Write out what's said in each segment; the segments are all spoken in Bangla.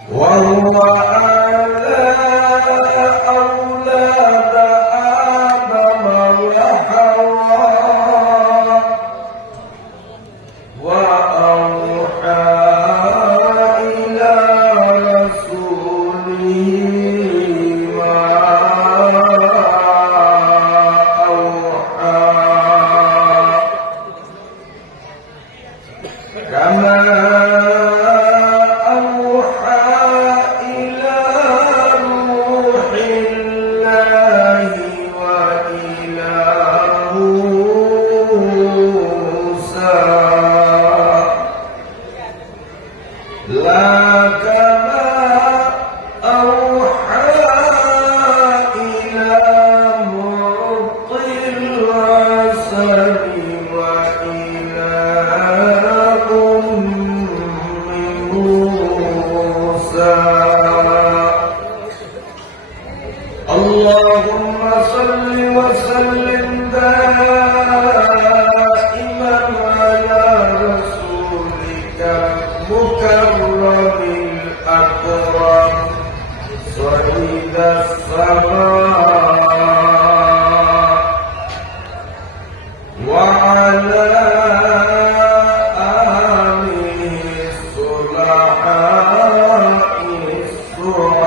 وهو أعلى أولاد آدم وحواء وأوحى إلى رسوله ما أوحى كما اللهم صل وسلم دائما على رسولك المكرم الأكرم صعيد السماء وعلى آله الصلحاء السعداء.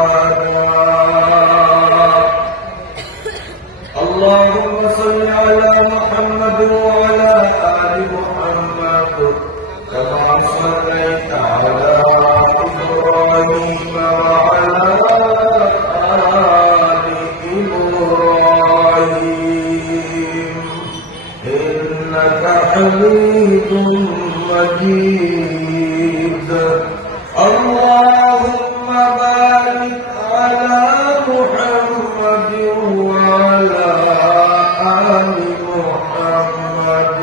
اللهم صل على محمد وعلى آل محمد كما صليت على إبراهيم وعلى آل إبراهيم إنك حميد مجيد. اللهم بارك على محمد وعلى آل محمد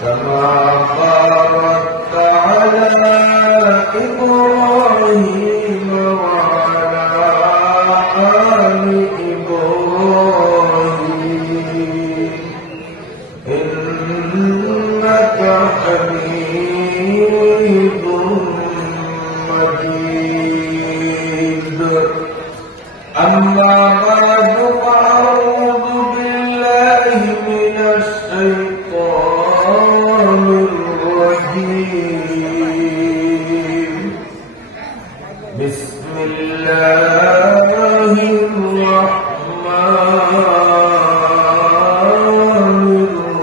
كما باركت على إبراهيم وعلى آل إبراهيم إنك حميد مجيد. أما بعد فأعوذ بالله من الشيطان الرجيم. بسم الله الرحمن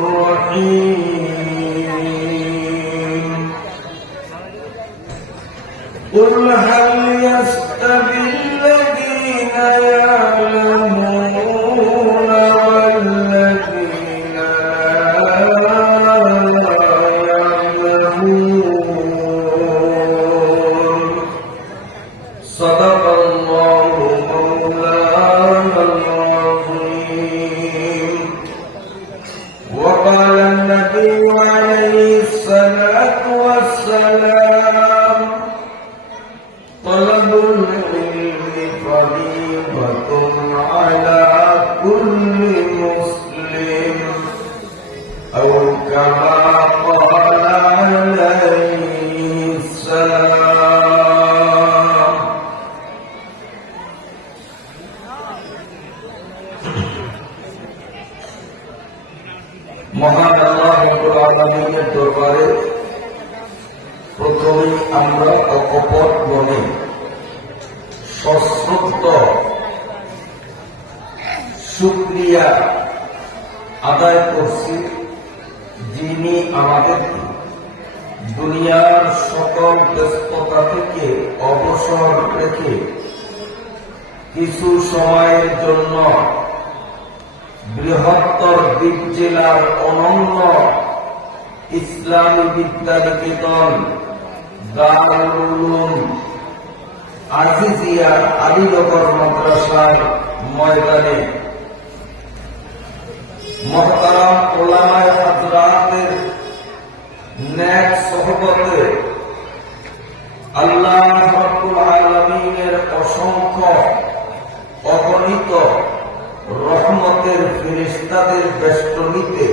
الرحيم. قل هل يستوي الذين يعلمون والذين لا يعلمون. صدق الله مولانا العظيم. وقال النبي عليه الصلاة والسلام طلب العلم فريضة على كل مسلم أو كما قال عليه السلام. মহান আল্লাহ রাব্বুল আলামিনের দরবারে প্রথমেই আমরা অকপট মনে সশ্রদ্ধ শুকরিয়া আদায় করছি, যিনি আমাদের দুনিয়ার সকল ব্যস্ততা থেকে অবসর রেখে কিছু সময়ের জন্য বৃহত্তর দ্বীপ জেলার অনন্য ইসলামী বিদ্যানিকেতন দারুল উলুম আজিজিয়ার আলীনগর মাদ্রাসার ময়দানে মুহতারাম উলামায়ে হযরতের নেক সোহবতে আল্লাহ রাব্বুল আলামিনের অসংখ্য অগণিত রহমতের ফেরেশতাদের বেষ্টনীতে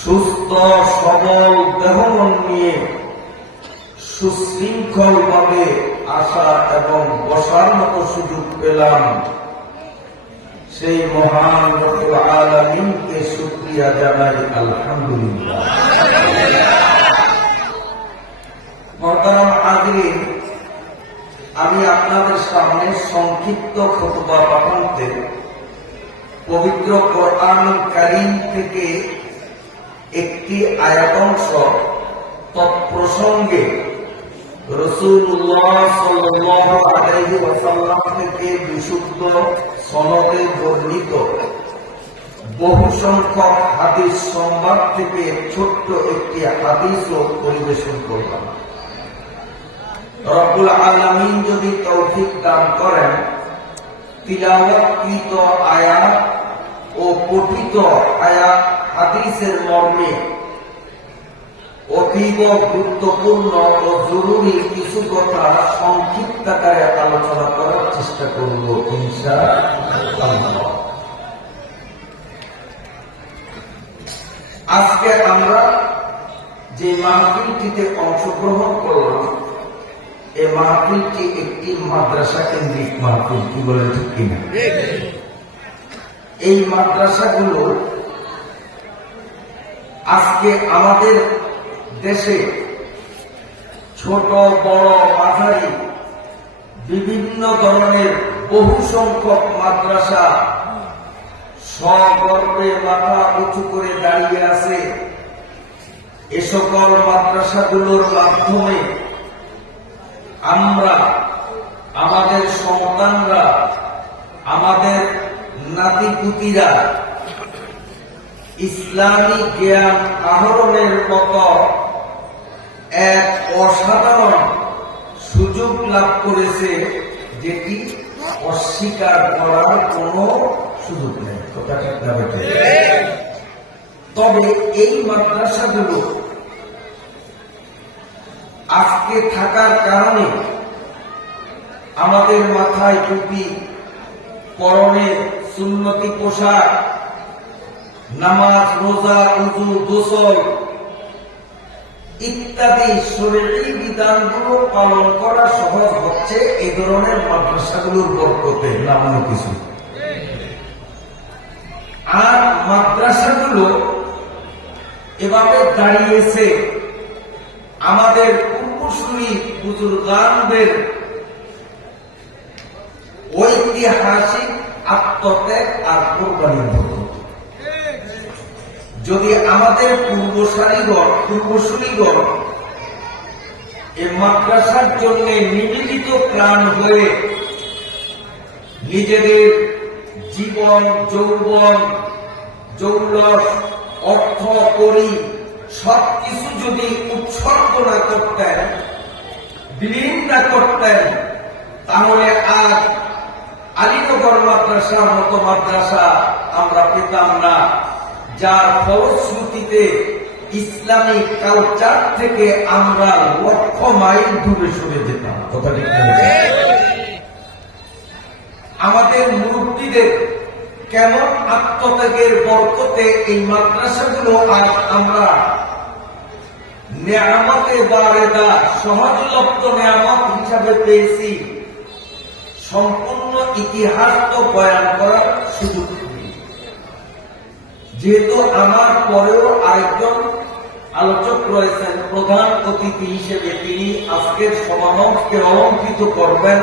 সুস্থ সবল দেহমন নিয়ে সুশৃঙ্খল ভাবে আসা এবং বসার মতো সুযোগ পেলাম, সেই মহান রব্বুল আলামিনকে শুকরিয়া জানাই আলহামদুলিল্লাহ। মুহতারাম হাজিরিন, আমি আপনাদের সামনে সংক্ষিপ্ত খুতবা পাঠাতে পবিত্র কোরআনুল কারীম থেকে একটি আয়াতাংশ তৎপ্রসঙ্গে রাসূলুল্লাহ সাল্লাল্লাহু আলাইহি ওয়াসাল্লাম থেকে বিশুদ্ধ সনদে বর্ণিত বহু সংখ্যক হাদিস সংবাদ থেকে ছোট্ট একটি হাদিসও পরিবেশন করলাম। রব্বুল আলামিন যদি তৌফিক দান করেন, তিলাওয়াতকৃত আয়াত ও পঠিত আয়াত হাদিসের মর্মে অতীব গুরুত্বপূর্ণ ও জরুরি কিছু কথা সংক্ষিপ্ত আকারে আলোচনা করার চেষ্টা করব ইনশাআল্লাহ। আজকে আমরা যে মাহফিলটিতে অংশগ্রহণ করলাম, এই মাহফিলটি একটি মাদ্রাসা কেন্দ্রিক মাহফিল। কি বলে ঠিক কিনা? এই মাদ্রাসাগুলো আজকে আমাদের দেশে ছোট বড় মাঝারি বিভিন্ন ধরনের বহু সংখ্যক মাদ্রাসা সগর্বে মাথা উঁচু করে দাঁড়িয়ে আছে। এ সকল মাদ্রাসাগুলোর মাধ্যমে আমরা, আমাদের সন্তানরা, আমাদের নাতিপুতিরা ইসলামী জ্ঞান আহরণের মতো এক অসাধারণ সুযোগ লাভ করেছে, যেটি অস্বীকার করার কোনো সুযোগ নেই। কথা ঠিক না বেঠিক? তবে এই মাদ্রাসাগুলো আজকে থাকার কারণে আমাদের মাথায় টুপি, পরনে সুন্নতি পোশাক, নামাজ, রোজা, উযু, গোসল ইত্যাদি শরীয়ী বিধানগুলো পালন করা সহজ হচ্ছে এই ধরনের মাদ্রাসাগুলোর বরকতে, না অন্য কিছু। আর মাদ্রাসাগুলো এভাবে দাঁড়িয়েছে আমাদের পূর্বসূরি বুজুর্গানদের ঐতিহাসিক আত্মত্যাগ আর কোরবানির মতো। যদি আমাদের পূর্বসূরিগণ এই মাদ্রাসার জন্য নিবেদিত প্রাণ হয়ে নিজেদের জীবন, যৌবন, জৌলস, অর্থ, করি সবকিছু যদি উৎসর্গ না করতেন, বিলীন না করতেন, তাহলে আজ আলীনগর মাদ্রাসার মতো মাদ্রাসা আমরা পেতাম না, যার ফলশ্রুতিতে ইসলামী কালচার থেকে আমরা লক্ষ মাইল দূরে সরে যেতাম। কথা ঠিক না? আমাদের মুরব্বীদের কেমন আত্মত্যাগের বরকতে এই মাদ্রাসাগুলো আজ আমরা নেয়ামতে বারেদা, সহজলভ্য নেয়ামত হিসাবে পেয়েছি। সম্পূর্ণ ইতিহাস তো বয়ান করার সুযোগ নেই, যেহেতু আমার পরেও আরেকজন আলোচক রয়েছেন প্রধান অতিথি হিসেবে, তিনি আজকের সমাবেশকে অলঙ্কৃত করবেন।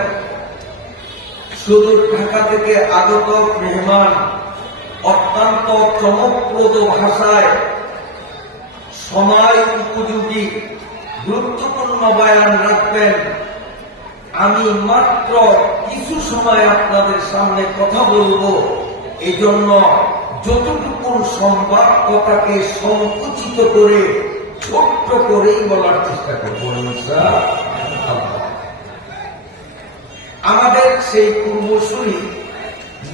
সুদূর ঢাকা থেকে আগত মেহমান অত্যন্ত চমকপ্রদ ভাষায় সময় উপযোগী গুরুত্বপূর্ণ বয়ান রাখবেন। আমি মাত্র কিছু সময় আপনাদের সামনে কথা বলবো, এই জন্য যতটুকু সম্ভব কথাকে সংকুচিত করে ছোট্ট করেই বলার চেষ্টা করব ইনশাআল্লাহ। আমাদের সেই পূর্বসূরি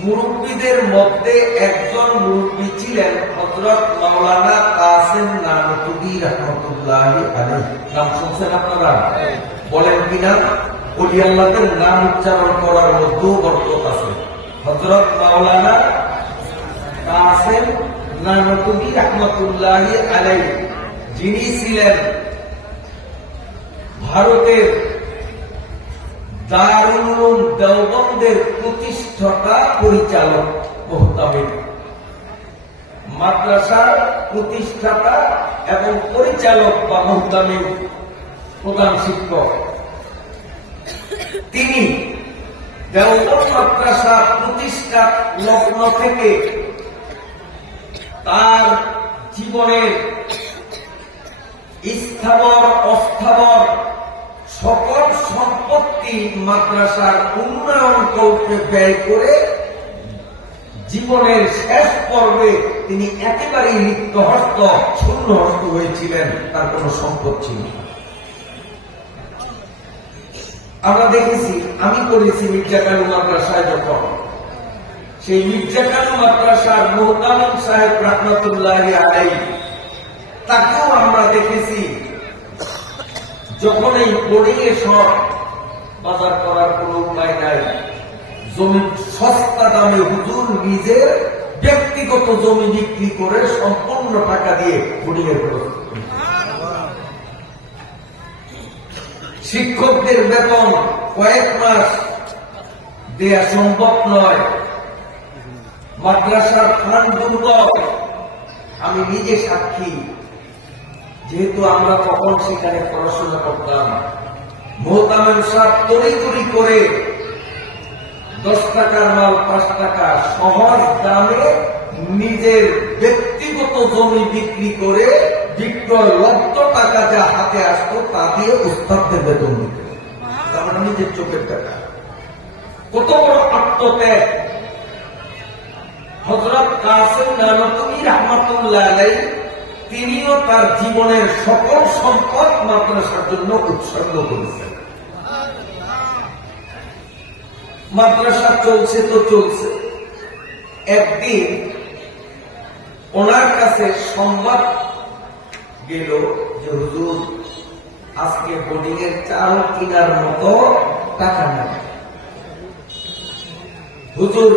মুরব্বীদের মধ্যে একজন মুরব্বী ছিলেন হযরত মাওলানা কাসেম নানুতুবি রাহমাতুল্লাহি আলাইহি। নাম শুনছেন আপনারা? বলেন কিনা? ওলি আল্লাহদের নাম উচ্চারণ করার মধ্যেও বরকত আছে। হযরত মাওলানা কাসেম নানুতুবি রাহমাতুল্লাহি আলাইহি, যিনি ছিলেন ভারতের দারুল উলুম দেওবন্দের প্রতিষ্ঠাতা পরিচালক মুহতামিম, মাদ্রাসার প্রতিষ্ঠাতা এবং পরিচালক বা মুহতামিম প্রধান শিক্ষক। তিনি দেওবন্দ মাদ্রাসা প্রতিষ্ঠা লগ্ন থেকে তার জীবনের স্থাবর অস্থাবর সকল সম্পত্তি মাদ্রাসার উন্নয়ন কল্পে ব্যয় করে জীবনের শেষ পর্বে তিনি একেবারেই রিক্তহস্ত শূন্যহস্ত হয়েছিলেন, তার কোন সম্পদ ছিল না। আমরা দেখেছি, আমি করেছি মির্জা কালু মাদ্রাসায় যখন, সেই মির্জা কালু মাদ্রাসার মুহতামিম সাহেব রাহমাতুল্লাহি আলাইহি, তাকেও আমরা দেখেছি যখন এই বোর্ডিং এ সব বাজার করার কোন উপায় নাই, জমি সস্তা দামে হুজুর নিজের ব্যক্তিগত জমি বিক্রি করে সম্পূর্ণ টাকা দিয়ে বোর্ডিং এর প্রস্তুত। শিক্ষকদের বেতন কয়েক মাস দেয়া সম্ভব নয়, মাদ্রাসার ফান্ড দুর্বল। আমি নিজে সাক্ষী, যেহেতু আমরা তখন সেখানে পড়াশোনা করতাম। মুহতামিম সাহেব তড়িঘড়ি করে 10 টাকার মাল 5 টাকা সহজ দামে নিজের ব্যক্তিগত জমি বিক্রি করে বিক্রয় লব্ধ টাকা যা হাতে আসতো তা দিয়ে উস্তাদদের বেতন দিত। আমরা নিজের চোখের টাকা। কত বড় আত্মত্যাগ! হযরত কাসেম নানতুবি রাহমাতুল্লাহ আলাইহি, তিনিও তার জীবনের সকল সম্পদ মাদ্রাসার জন্য উৎসর্গ করেছেন। মাদ্রাসা চলছে তো চলছে, একদিন ওনার কাছে সংবাদ গেল যে হুজুর, আজকে বোর্ডিং এর চাল কেনার মতো টাকা নেই। হুজুর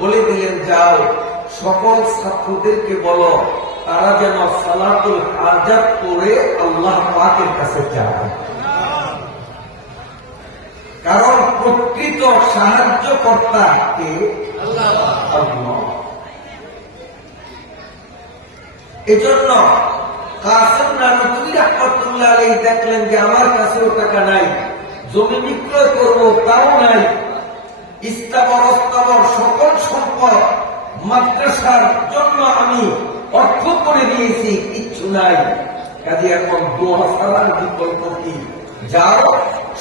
বলে দিলেন, যাও সকল ছাত্রদেরকে বলো তারা যেন সালাতুল হাজাত করে আল্লাহ পাকের কাছে যায়, কারণ প্রকৃত সাহায্যকর্তা কে? আল্লাহ। এজন্য কাসেম নানতুবি রাহমাতুল্লাহ আলাইহি দেখলেন যে আমার কাছেও টাকা নাই, জমি বিক্রয় করবো তাও নাই, স্থাবর অস্থাবর সকল সম্পদ মাদ্রাসার জন্য আমি অর্থ করে দিয়েছি, কিচ্ছু নাই। কাজে এখন দোয়া ছাড়ার বিকল্প কি? যাও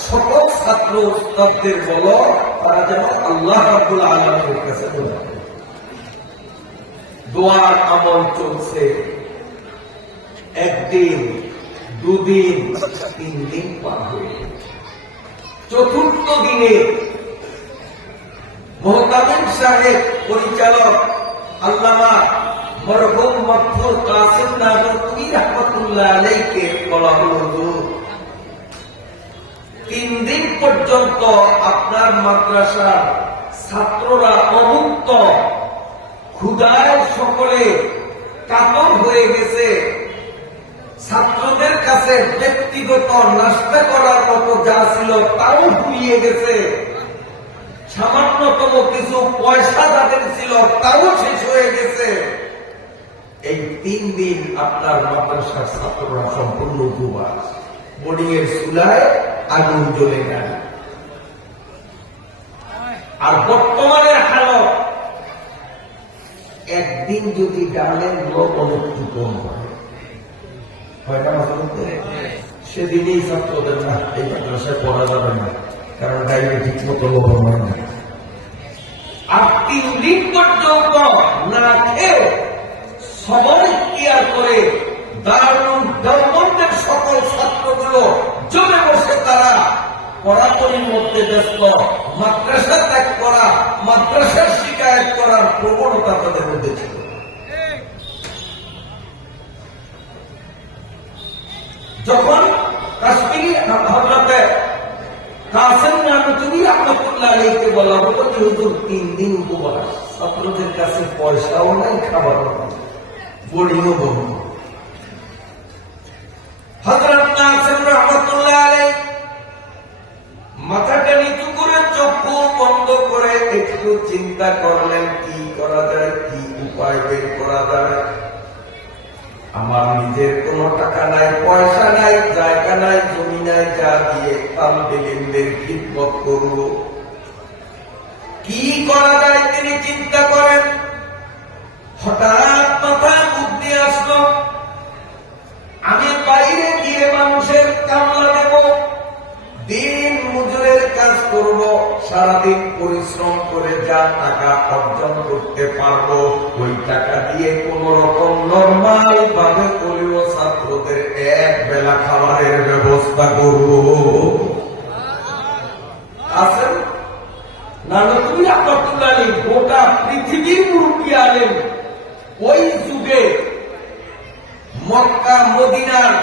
সকল ছাত্র উস্তাদদের বলো তারা যেন আল্লাহ রাব্বুল আলামিনের কাছে দোয়া করে। দোয়ার আমল চলছে। একদিন, দুদিন, 3 দিন পার হয়ে গেল। চতুর্থ দিনে মুহতামিম সাহেব পরিচালক আল্লামা মরহুম মকফুর কাসেম নানতুবি রাহমাতুল্লাহ আলাইহিকে বলা হলো, 3 দিন পর্যন্ত আপনার মাদ্রাসার ছাত্ররা অমুক্ত, ক্ষুধায় সকলে কাতর হয়ে গেছে, ছাত্রদের কাছে ব্যক্তিগত নাস্তা করার মতো যা ছিল তাও ফুরিয়ে গেছে, সামান্যতম কিছু পয়সা যাদের ছিল তাও শেষ হয়ে গেছে। এই 3 দিন আপনার মাদ্রাসার ছাত্ররা সম্পূর্ণ উপবাস, বোর্ডিং এর চুলায় আগুন জ্বলে গেল। আর বর্তমানের হালত, একদিন যদি ডালের লবণ একটু কম হয় না, সেদিনই ছাত্রদের না এই মাদ্রাসায় পড়া যাবে না, কারণ ডাইলে ঠিক মতো লবণ হয় না। আর 3 দিন পর্যন্ত না খেয়ে সবর ইখতিয়ার করে দারুল দেওবন্দের সকল ছাত্রগুলো জমে বসে তারা পড়াশোনার মধ্যে ব্যস্ত, মাদ্রাসা ত্যাগ করা, মাদ্রাসার শিকায়ত করার প্রবণতা তাদের মধ্যে ছিল। যখন কাশ্মীরি হযরতে কাসেম নানতুবি রাহমাতুল্লাহ আলাইহিকে বলা হলো যে হুজুর 3 দিন উপবাস, ছাত্রদের কাছে পয়সাও নাই, খাবারও নাই, বোর্ডিংও বন্ধ। হযরত কাসেম রাহমাতুল্লাহ আলাইহি জমিনায় যা দিয়ে তালবেলেনদের খিদমত করব। কি করা যায় তিনি চিন্তা করেন। হঠাৎ মাথায় বুদ্ধি আসলো, আমি বাইরে গিয়ে মানুষের কামলা দেব, দিন মজুরের কাজ করব, সারাদিন পরিশ্রম করে যা টাকা অর্জন করতে পারবো ওই টাকা দিয়ে কোন রকম নরমাল ভাবে করিব ছাত্রদের এক বেলা খাবারের ব্যবস্থা করব। আছেন না তুমি আব্দুল আলী গোটা পৃথিবীর মুরব্বী আলেম। ওই যুগে মক্কা মদিনার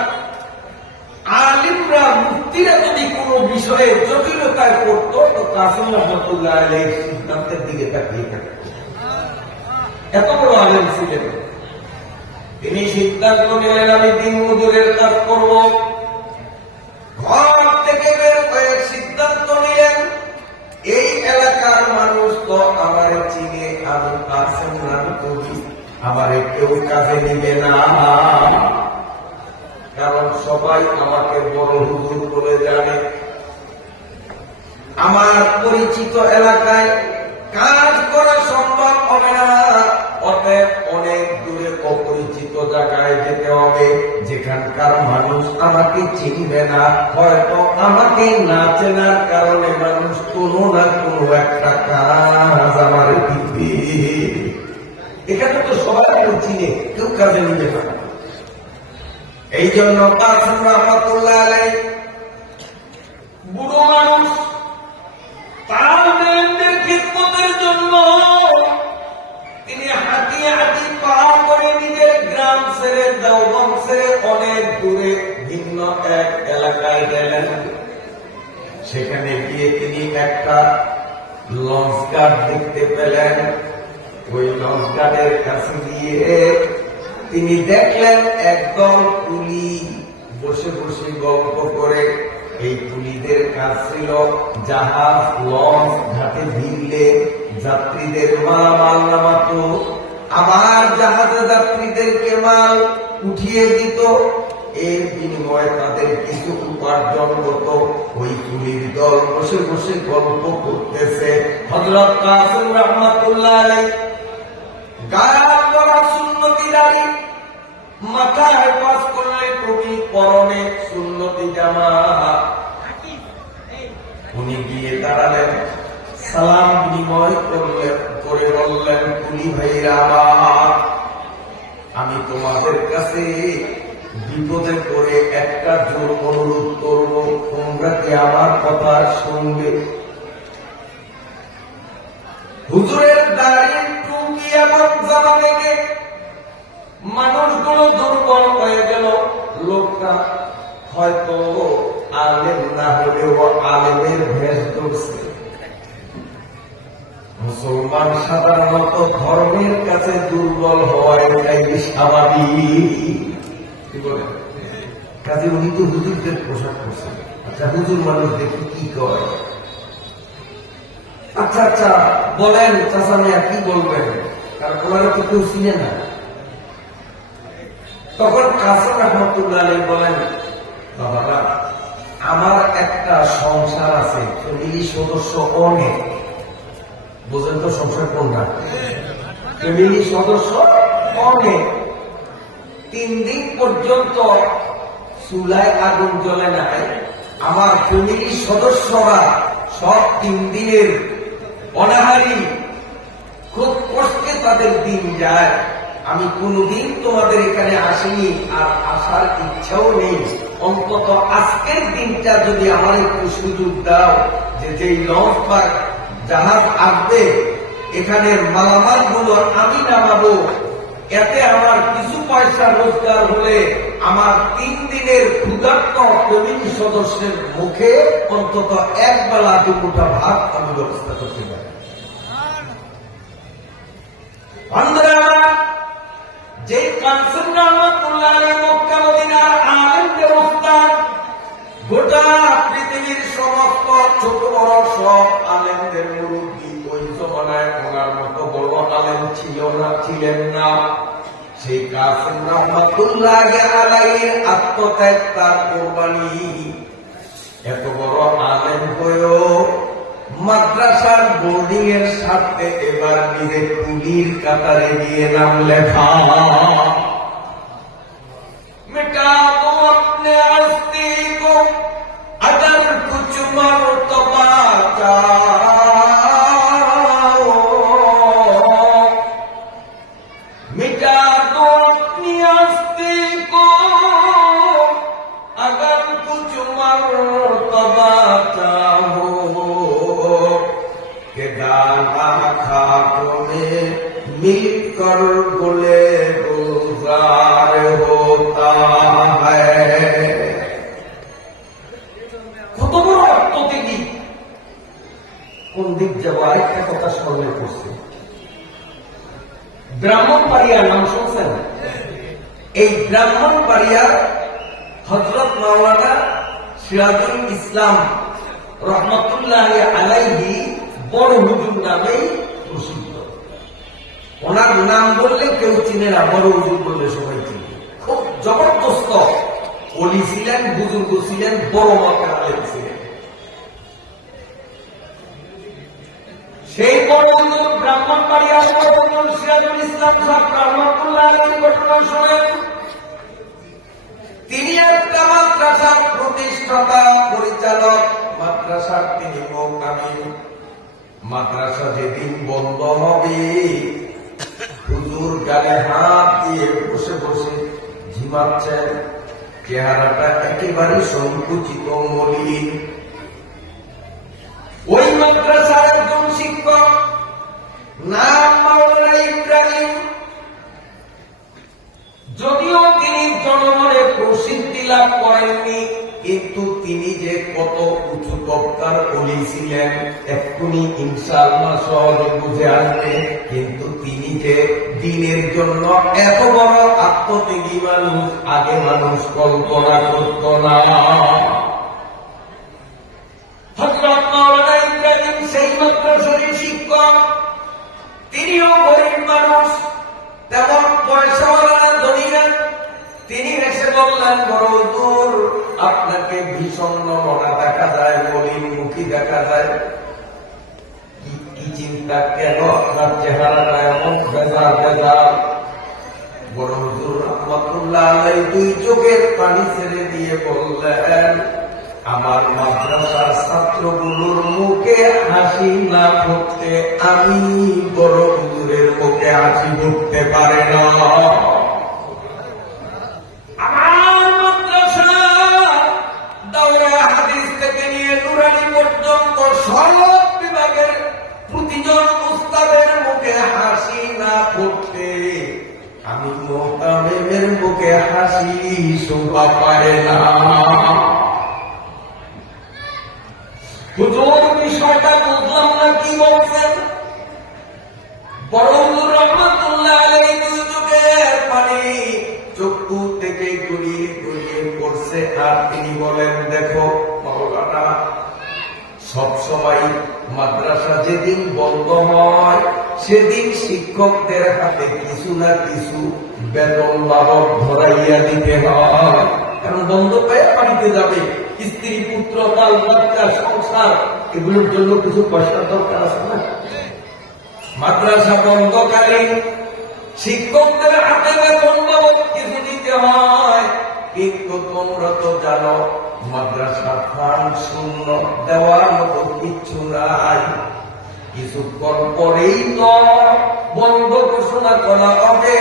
আলিমরা মুফতিরা যদি কোন বিষয়ে জটিলতায় পড়ত তো কাসিম রহমতুল্লাহ আলাইহির সিদ্ধান্তের দিকে তাকিয়ে থাকত। এত বড় আলেম ছিলেন তিনি। সিদ্ধান্ত নিলেন আমি দিন মজুরের কাজ করব। ঘর থেকে বের হয়ে সিদ্ধান্ত নিলেন এই এলাকার মানুষ তো আমার চিনে, আমি কাসিম নাম করি, আমার কেউ কাজে নিবে না, কারণ সবাই আমাকে বড় হুজুর বলে জানে। আমার পরিচিত এলাকায় কাজ করা সম্ভব হবে না, অতএব অনেক দূরে অপরিচিত জায়গায় যেতে হবে, যেখানকার মানুষ আমাকে চিনবে না, হয়তো আমাকে না চেনার কারণে মানুষ কোনো না কোনো একটা কাজ আমার দিবে। এখানে তো সবাই চিনে, কেউ কাজে নিবে না। এই জন্য কাসিম রহমতুল্লাহ আলাইহি বুড়ো মানুষ তালবেলেনদের খিদমতের জন্য তিনি হাঁটি হাঁটি পা করে নিজের গ্রাম ছেড়ে দেওবন্দ ছেড়ে অনেক দূরে ভিন্ন এক এলাকায় গেলেন। সেখানে গিয়ে তিনি একটা লঞ্চ ঘাট দেখতে পেলেন। ওই লঞ্চ ঘাটের কাছে গিয়ে তিনি দেখলেন একদল কুলি বসে বসে গল্প করে। এই কুলিদের কাজ ছিল জাহাজ লঞ্চ ঘাটে ভিড়লে যাত্রীদের মালামাল নামাতো, আবার জাহাজে যাত্রীদেরকে মাল উঠিয়ে দিত, এর বিনিময়ে তাদের কিছু উপার্জন হতো। ওই কুলির দল বসে বসে গল্প করতেছে। হযরত কাসিম রহমাতুল্লাহ আলাইহি গায়ের পরা সুন্নতি দাড়ি, মাথায় পাশ করলে টুপি, পরনে সুন্নতি জামা। উনি গিয়ে দাঁড়ালেন, সালাম বিনিময় করে বললেন, কুলি ভাইরা আমার, আমি তোমাদের কাছে বিপদে পড়ে একটা জোর অনুরোধ করব, তোমরা কি আমার কথা শুনবে? হুজুরের দাড়ি টুপি এবং জামা দেখে মানুষগুলো দুর্বল হয়ে গেল। লোকটা হয়তো আলেম না হলেও আলেমের ভেষ ধরছে। মুসলমান সাধারণত ধর্মের কাছে দুর্বল হওয়ায় এটাই স্বাভাবিক। কি বলে? কাজে উনি তো হুজুরদের পোশাক করছেন। আচ্ছা হুজুর মানুষ দেখি কি কয়। আচ্ছা আচ্ছা বলেন চাচা মিয়া কি বলবেন, কারণ ওনারা তো কেউ চিনে না। তখন কাসিম রহমতুল্লাহ আলাইহি বলেন, বাবারা আমার একটা সংসার আছে, ফ্যামিলি সদস্য অনেক। বুঝেন তো সংসার কোনটা? ফ্যামিলি সদস্য অনেক। 3 দিন পর্যন্ত চুলায় আগুন জ্বলে নাই। আমার ফ্যামিলির সদস্যরা সব 3 দিনের অনাহারি, খুব কষ্টে তাদের দিন যায়। আমি কোনদিন তোমাদের এখানে আসিনি, আর আসার ইচ্ছাও নেই। অন্তত আজকের দিনটা যদি আমার একটু সুযোগ দাও, যে যেই লঞ্চ বা জাহাজ আসবে এখানে মালামাল গুলো আমি নামাবো, এতে আমার কিছু পয়সা রোজগার হলে আমার 3 দিনের ক্ষুধার্ত ফ্যামিলি সদস্যের মুখে অন্তত এক বেলা 2 মুঠা ভাত আমি ব্যবস্থা করতে পারি। যে কাসিম রহমাতুল্লাহ আলাইহি মক্কা মদিনার আলেমদের উস্তাদ, গোটা পৃথিবীর সমস্ত ছোট বড় সব আলেমদের মুরব্বী। ওই জমানায় ওনার মতো বড় আলেম ছিল না, ছিলেন না। সেই কাসেম রহমাতুল্লাহ আলাইহির আত্মত্যাগ, তার কোরবানি। এত বড় আলেম হয়েও মাদ্রাসার বোর্ডিং এর সাথে এবার নিজে কুলির কাতারে গিয়ে নাম লেখা। मिटा दो अपने हस्ती को अगर कुछ मर्तबा चाहो, मिटा दो अपनी हस्ती को अगर कुछ मर्तबा चाहो, के दाना खाकों में मिलकर गुले गुलजार होता है। কত বড় আত্মত্যাগী! কোন দিক যাবো? আরেকটা কথা স্মরণে করছে, ব্রাহ্মণবাড়িয়া নাম শুনছেন? এই ব্রাহ্মণবাড়িয়া হযরত মাওলানা সিরাজুল ইসলাম রহমাতুল্লাহ আলাইহি বড় হুজুর নামেই প্রসিদ্ধ। ওনার নাম বললে কেউ চিনে না, বড় হুজুর বললে সবাই চিনে। খুব জবরদস্ত ওলি ছিলেন, বুজুর্গ ছিলেন, বড় মাপের আলেম ছিলেন। সেই বড় হুজুর ব্রাহ্মণবাড়িয়া সিরাজুল ইসলাম সাহেব রহমাতুল্লাহ আলাইহি ঘটনা শোনেন। তিনি একটা মাদ্রাসার প্রতিষ্ঠাতা, পরিচালক, মাদ্রাসার তিনি মুকামিল। মাদ্রাসা যেদিন বন্ধ হবে, হুজুর গালে হাত দিয়ে বসে বসে ঝিমাচ্ছেন, চেহারাটা একেবারে সংকুচিত, মলিন। ওই মাদ্রাসার একজন শিক্ষক, নাম মাওলানা ইব্রাহিম। যদিও তিনি জনগণে প্রসিদ্ধি লাভ করেননি, কিন্তু তিনি যে কত উঁচু তবকার ওলি ছিলেন এক্ষুনি ইনশাআল্লাহ সহজে বুঝে আসবে। কিন্তু তিনি যে দ্বীনের জন্য এত বড় আত্মত্যাগী মানুষ, আগে মানুষ কল্পনা করত না। হযরত মাওলানা ইব্রাহিম সেই মাদ্রাসার শিক্ষক, তিনিও গরিব মানুষ, তেমন পয়সাওয়ালা ধনী না। তিনি এসে বললেন, বড় হুজুর আপনাকে ভীষণ মনা দেখা যায়, মলিন মুখী দেখা যায়, কি চিন্তা, কেন আপনার চেহারাটা এমন বেজার বেজার? বড় হুজুর রহমাতুল্লাহ আলাইহি দুই চোখের পানি ছেড়ে দিয়ে বললেন, আমার মাদ্রাসার ছাত্রগুলোর মুখে হাসি না ফুটতে আমি বড় হুজুরের মুখে হাসি ফুটতে পারে না। আমার মাদ্রাসা দাওরা হাদিস থেকে নিয়ে নুরানি পর্যন্ত সব বিভাগের প্রতিজন উস্তাদের মুখে হাসি না ফুটতে আমি মুহতামিমের মুখে হাসি শোভা পায় না। হুজুর বিষয়টা বুঝলাম না, কি বলছেন? বড় হুজুর রহমাতুল্লাহ আলাইহি দুই চোখের পানি চক্ষু থেকে গড়িয়ে গড়িয়ে পড়ছে, আর তিনি বলেন, দেখো মাওলানা, সবসময় মাদ্রাসা যেদিন বন্ধ হয় সেদিন শিক্ষকদের হাতে কিছু না কিছু বেতন বাবদ ধরাইয়া দিতে হয়, কারণ বন্ধ পেয়ে বাড়িতে যাবে, স্ত্রী পুত্র বাল বাচ্চা সংসার এগুলোর জন্য কিছু পয়সার দরকার আছে না। মাদ্রাসা বন্ধকালীন শিক্ষকদের হাতে বেতন বাবদ কিছু দিতে হয়, কিন্তু তোমরা তো জানো মাদ্রাসা ফান্ড শূন্য, দেওয়ার মতো কিচ্ছু নাই। কিছুক্ষণ পরেই তো বন্ধ ঘোষণা করা হবে,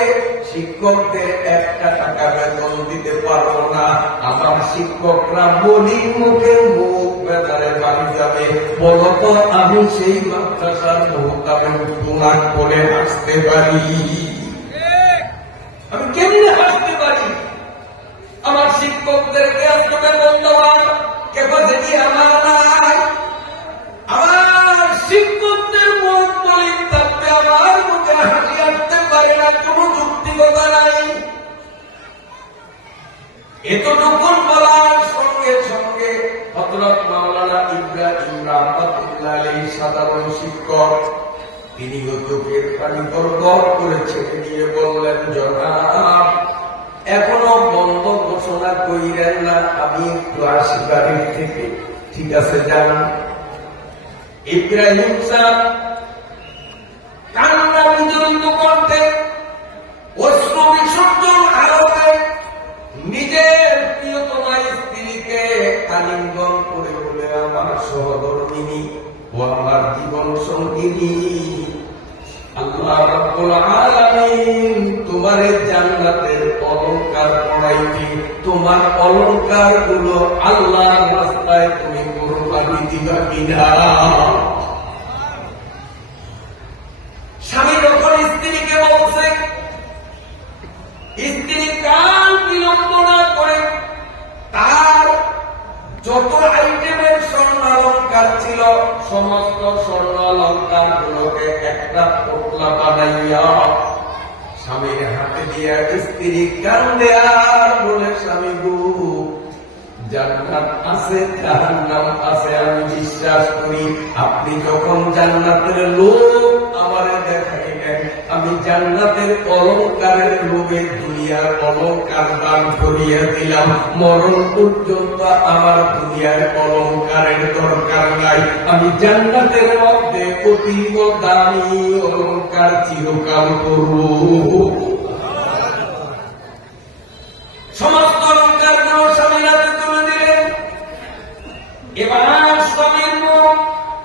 শিক্ষকদের একটা টাকা বেতন দিতে পারবো না। আমার শিক্ষকরা বলি মুখে মুখ বেতারে বাড়ি যাবে। বলতো আমি সেই মাদ্রাসার মুহতামিম তুলাক করে হাসতে পারি? আমি কেমনে হাসতে পারি? আমার শিক্ষকদেরকে আজকে বেতন দেওয়ার ক্যাপাসিটি আমার নাই। আমার শিক্ষকদের মন মলিন থাকবে, আমার মুখে হাসি আসতে পারে না, কোন যুক্তিকতা নাই। এতটুকু বলার সঙ্গে সঙ্গে হযরত মাওলানা ইব্রাহিম রহমাতুল্লাহ আলাইহি সাধারণ শিক্ষক তিনি চোখের পানি গড়গড় করে ছেড়ে দিয়ে বললেন, জনাব এখনো বন্ধ ঘোষণা কইরেন না, আমি একটু আসি বাড়ির থেকে। ঠিক আছে যান। ইব্রাহিম সাহেব কান্না বিজড়িত করতে, অশ্রু বিসর্জন আরতে নিজের প্রিয়তমা স্ত্রীকে আলিঙ্গন করে বলে, আমার সহধর্মিনী ও আমার জীবন সঙ্গিনী, আল্লাহ রাব্বুল আলামিন তোমার জান্নাতের অলংকার পড়াইবে, তোমার অলংকার গুলো আল্লাহর রাস্তায় তুমি কুরবানি দিবা কিনা। স্বামী যখন স্ত্রীকে বলছে, স্ত্রী কাল বিলম্ব না করে তার যত আইটেমের স্বর্ণ অলংকার ছিল সমস্ত স্বর্ণ অলংকার গুলোকে একটা পোটলা বানাইয়া স্বামীর হাতে দিয়া স্ত্রী কান্দে আর বলে, স্বামী গো, জান্নাত আছে জাহান্নাম আছে আমি বিশ্বাস করি, আপনি যখন জান্নাতের লোভ আমারে দেখাইলেন, আমি জান্নাতের অলংকারের লোভে দুনিয়ার অলংকার দান করিয়া দিলাম, মরণ পর্যন্ত আমার দুনিয়ার অলংকারের দরকার নাই, আমি জান্নাতের মধ্যে অতীব দামি অলংকার চিরকাল করব। সমস্ত অলংকার গুলো স্বামীর হাতে তুলে দিলেন। এবার স্বামীর মুখ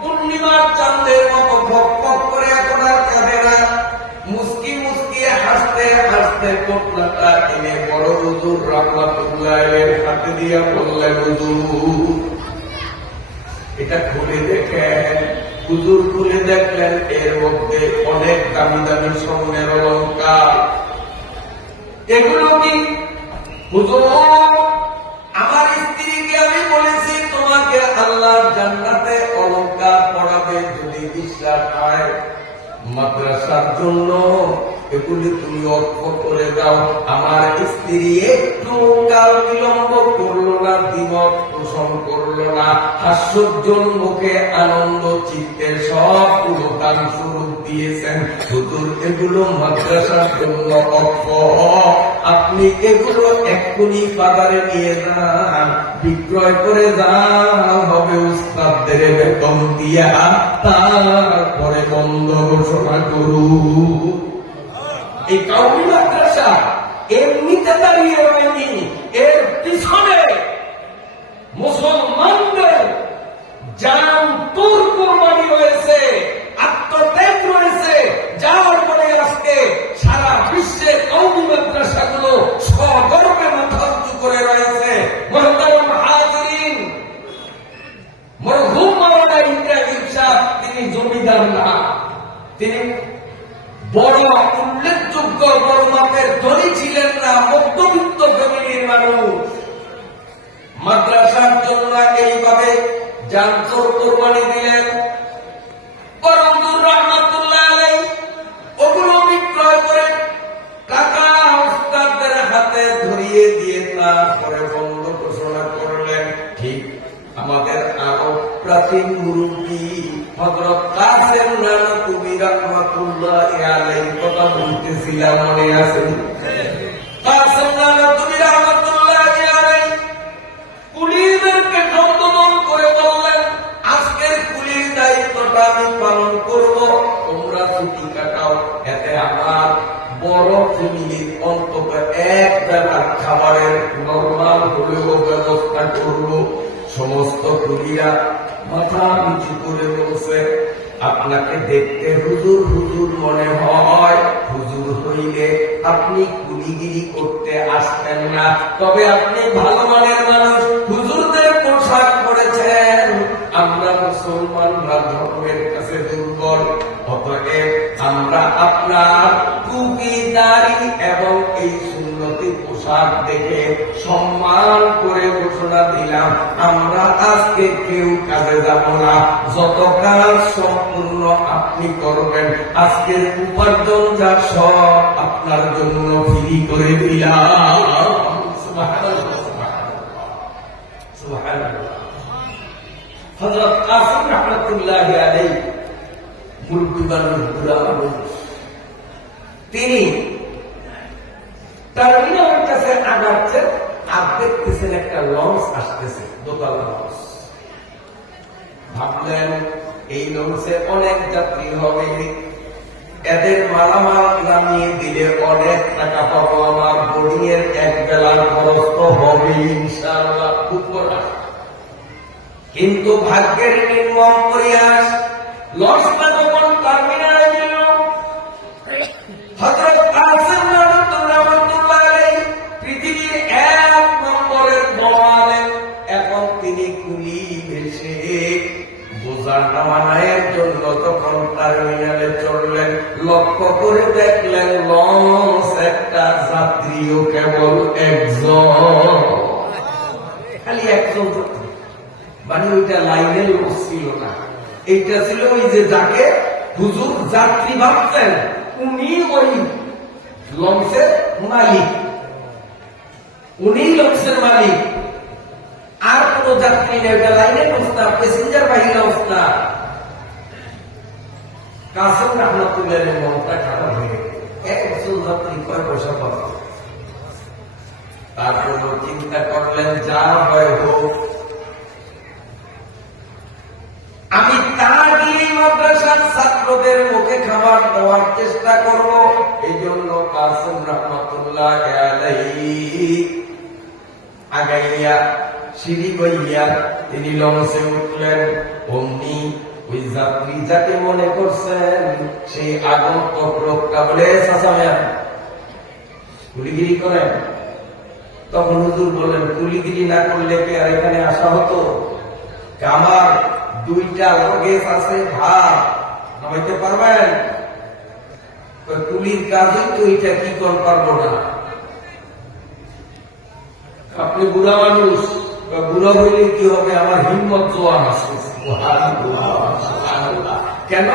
পূর্ণিমার চাঁদের মতো ভক ভক করে এখন আর কাঁদে না, মুস্কি মুস্কি হাসতে হাসতে পোটলাটা এনে বড় হুজুর রাহমাতুল্লাহের হাতে দিয়া বললেন, হুজুর এটা খুলে দেখেন। হুজুর খুলে দেখলেন এর মধ্যে অনেক দামি দামি স্বর্ণের অলংকার। এগুলো কি? হুজুর আমার স্ত্রীকে আমি বলেছি তোমাকে আল্লাহর জান্নাতে অলংকার পড়াবে, যদি বিশ্বাস হয় মাদ্রাসার জন্য এগুলি তুমি অর্থ করে দাও। আমার স্ত্রী একটু কাল বিলম্ব করলো না, দ্বিমত পোষণ করলো না, হাস্যোজ্জ্বল মুখে আনন্দ চিত্তে সব দান স্বরূপ দিয়েছেন। হুজুর এগুলো মাদ্রাসার জন্য অর্থ, আপনি এগুলো এক্ষুনি বাজারে নিয়ে যান, বিক্রয় করে যান, হবে উস্তাদদের বেতন দিয়া, তারপরে বন্ধ ঘোষণা করুন। এই কাউমি মাদ্রাসা এমনিতে দাঁড়িয়ে হয়নি, এর পিছনে মুসলমানদের জান তোর কোরবানি রয়েছে, আত্মত্যাগ রয়েছে, যার পরে আজকে সারা বিশ্বের কাউমি মাদ্রাসাগুলো সগর্বে মাথা উঁচু করে রয়েছে। মুহতারাম হাজিরিন, মরহুম মাওলানা ইব্রাহিম সাহেব তিনি জমিদার না, তিনি বড় উল্লেখযোগ্য বড় মাপের ধনী ছিলেন না, মধ্যবিত্ত ফ্যামিলির মানুষ। মাদ্রাসার জন্য এইভাবে জান কোরবানি দিলেন। বরঞ্জুর রহমাতুল্লাহ আলাইহি ওগুলো বিক্রয় করে টাকা উস্তাদদের হাতে ধরিয়ে দিয়ে তারপরে বন্ধ ঘোষণা করলেন। ঠিক আমাদের আরো প্রাচীন মুরব্বী হযরত কাসেম নানতুবি রাহমাতুল্লাহ আলাইহি কথা বলতেছিলাম, মনে আছে? কাসেম নানতুবি রাহমাতুল্লাহ আলাইহি কুলিদেরকে সম্বোধন করে বললেন, আজকের কুলির দায়িত্বটা আমি পালন করব, তোমরা ছুটি কাটাও। এতে আমার বড় ফ্যামিলির অন্তত এক বেলার খাবারের নরমাল হলেও ব্যবস্থা করলো। সমস্ত কুলিরা মাথা নিচু করে বলছে, আপনাকে দেখতে হুজুর হুজুর মনে হয়, হুজুর হইলে আপনি কুলিগিরি করতে আসতেন না, তবে আপনি ভালো মানের মানুষ, হুজুরদের পোশাক পরেছেন। আমরা মুসলমানরা ধর্মের কাছে দুর্বল, অতএব আমরা আপনার টুপি দাড়ি এবং এই সুন্নতি পোশাক দেখে সম্মান করে ঘোষণা দিলাম, আমরা আজকে কেউ কাজে যাব না, যত কাজ সম্পূর্ণ আপনি করবেন, আজকের উপার্জন যা সব আপনার জন্য ফ্রি করে দিলাম। সুবহানাল্লাহ, সুবহানাল্লাহ। হযরত কাসেম রাহমাতুল্লাহি আলাইহি মুরব্বী মানুষ, বুড়া মানুষ, তিনি টার্মিনালের কাছে আগাচ্ছেন আর দেখতেছেন একটা লঞ্চ আসতেছে, দোতলা লঞ্চ। ভাবলেন এই লঞ্চে অনেক যাত্রী হবে, এদের মালামাল নামিয়ে দিলে অনেক টাকা পাবো, আমার বোর্ডিং এর এক বেলার খরচ তো হবে ইনশাআল্লাহ। কিন্তু ভাগ্যের নির্মম পরিহাস, লঞ্চটা যখন টার্মিনালে গেল, হযরত কাসেম রাহমাতুল্লাহ আলাইহি পৃথিবীর 1 নম্বরের বড় আলেম, এখন তিনি কুলি ভেসে বোঝার নামানায়ের জন্য তখন টার্মিনালে চড়লেন। লক্ষ্য করে দেখলেন লঞ্চ একটা, যাত্রীও কেবল একজন, খালি একজন যাত্রী। মানে ওইটা লাইনের লঞ্চ ছিল না, এইটা ছিল ওই যে যাকে হুজুর যাত্রী ভাবছেন উনি ওই লঞ্চের মালিক, উনি লঞ্চের মালিক। আর কোন যাত্রী নেই, ওটা লাইনের লঞ্চ না, প্যাসেঞ্জার বাহী লঞ্চ না। কাসেম রাহমাতুল্লাহ মনটা খারাপ হয়ে, একজন যাত্রী কয় পয়সা পাবে। তারপর চিন্তা করলেন যা হয় হোক, আমি তা দিয়ে মাদ্রাসার ছাত্রদের মুখে খাবার দেওয়ার চেষ্টা করব। এই জন্য কাসেম রাহমাতুল্লাহ আলাইহি আগাইয়া সিঁড়ি বইয়া তিনি লঞ্চে উঠলেন। অমনি ওই যাত্রী যাকে মনে করছেন সেই আগন্তুক লোকটা বলে, চাচা কুলিগিরি করেন? তখন হুজুর বলেন, কুলিগিরি না করলে কি আর এখানে আসা হতো? আমার 2টা লগেজ আছে, ভাত নামাইতে পারবেন? কুলির কাজই তো এটা, কি কর পারবো না। আপনি বুড়া মানুষ, বুড়া হইলে কি হবে, আমার হিম্মত জোয়ান আছে। কেন?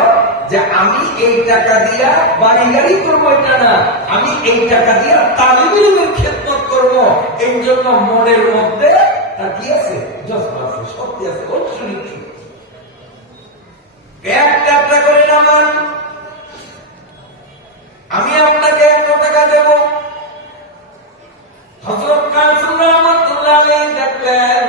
যে আমি এই টাকা দিয়া বাড়ি গাড়ি করবো, এটা না, আমি এই টাকা দিয়া তালিমের খেদমত করবো। এই জন্য মনের মধ্যে কি আছে? জজবা আছে, শক্তি আছে, একটা একটা করে নামান, আমি আপনাকে 100 টাকা দেব। হযরত কাসেম রাহমাতুল্লাহ আলাইহি দেখলেন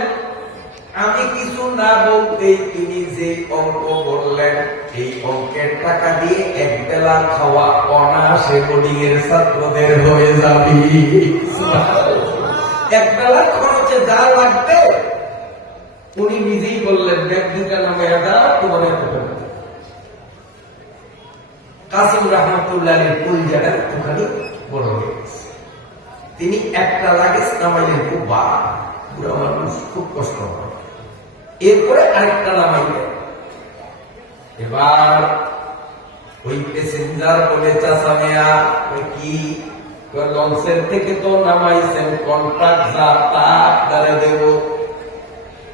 আমি কিছু না বলতেই তিনি যে অঙ্ক বললেন, এই অঙ্কের টাকা দিয়ে এক বেলা খাওয়া অনায়াসে বোর্ডিং এর ছাত্রদের হয়ে যাবে। এক বেলার খরচে যা লাগবে উনি নিজেই বললেন, ব্যাগ 2টা নামে দাও, তোমার এত টাকা। কাসেম রাহমাতুল্লাহ আলাইহির কলিজাটা একটুখানি বড় হয়ে গেছে। তিনি একটা লাগেজ নামাইলেন, খুব বুড়া মানুষ, খুব কষ্ট হয়। এরপরে আরেকটা নামাইলেন। এবার ওই প্যাসেঞ্জার বলে, চাচা মিয়া কি লঞ্চের থেকে তো নামাইছেন, কন্ট্রাক্ট যা তা আপনারে দেব,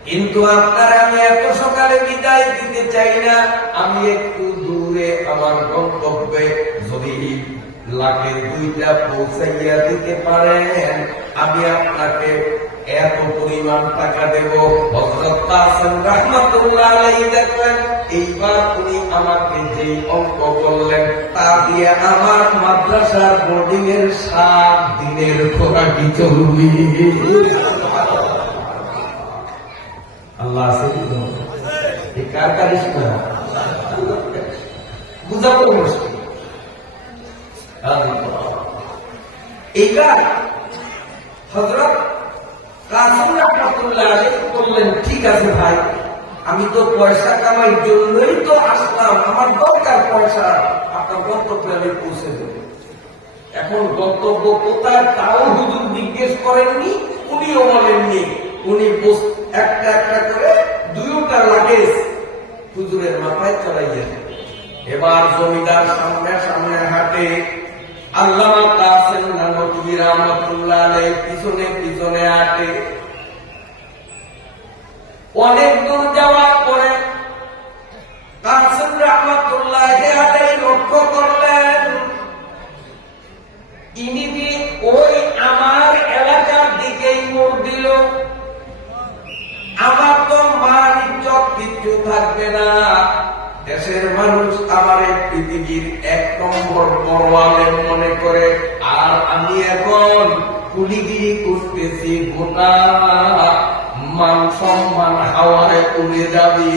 কিন্তু আপনারা আমি এত সকালে বিদায় দিতে চাই না। আমি একটু দূরে আমার গন্তব্যে যদি লাগে 2টা পৌঁছাইয়া দিতে পারেন, আমি আপনাকে এত পরিমাণ টাকা দেব। হযরত কাসেম রাহমাতুল্লাহ আলাইহি দেখলেন এইবার উনি আমাকে যে অঙ্ক বললেন তা দিয়ে আমার মাদ্রাসার বোর্ডিং এর 7 দিনের খোরাকি চলবে। আল্লাহ আছে এই কার কারিস না বুঝাবো মুশকিল। এইবার হযরত কাসেম রাহমাতুল্লাহ আলাইহি বললেন, ঠিক আছে ভাই, আমি তো পয়সা কামাইর জন্যই তো আসলাম, আমার দরকার পয়সা, আপনার গন্তব্যে আমি পৌঁছে দেব। এখন গন্তব্য কোথায় তাও হুজুর জিজ্ঞেস করেননি, উনিও বলেননি। উনি একটা একটা করে 2টা লাগেজ হুজুরের মাথায় চড়াইয়েন। এবার জমিদার সামনে সামনে হাঁটে, আল্লামা কাসেম নানভী রাহমাতুল্লাহ আলাইহি পিছনে পিছনে হাঁটে। অনেক দূর যাওয়ার পরে কাসেম রাহমাতুল্লাহ আলাইহি লক্ষ্য করলেন ইনি ওই আমার এলাকার দিকেই মোড় দিল, আমার তো মান ইজ্জত কিচ্ছু থাকবে না। দেশের মানুষ আমার পৃথিবীর 1 নম্বর বড় আলেম মনে করে, আর আমি এখন কুলিগিরি করতেছি, গোটা মান সম্মান হাওয়ায় উড়ে যাবে,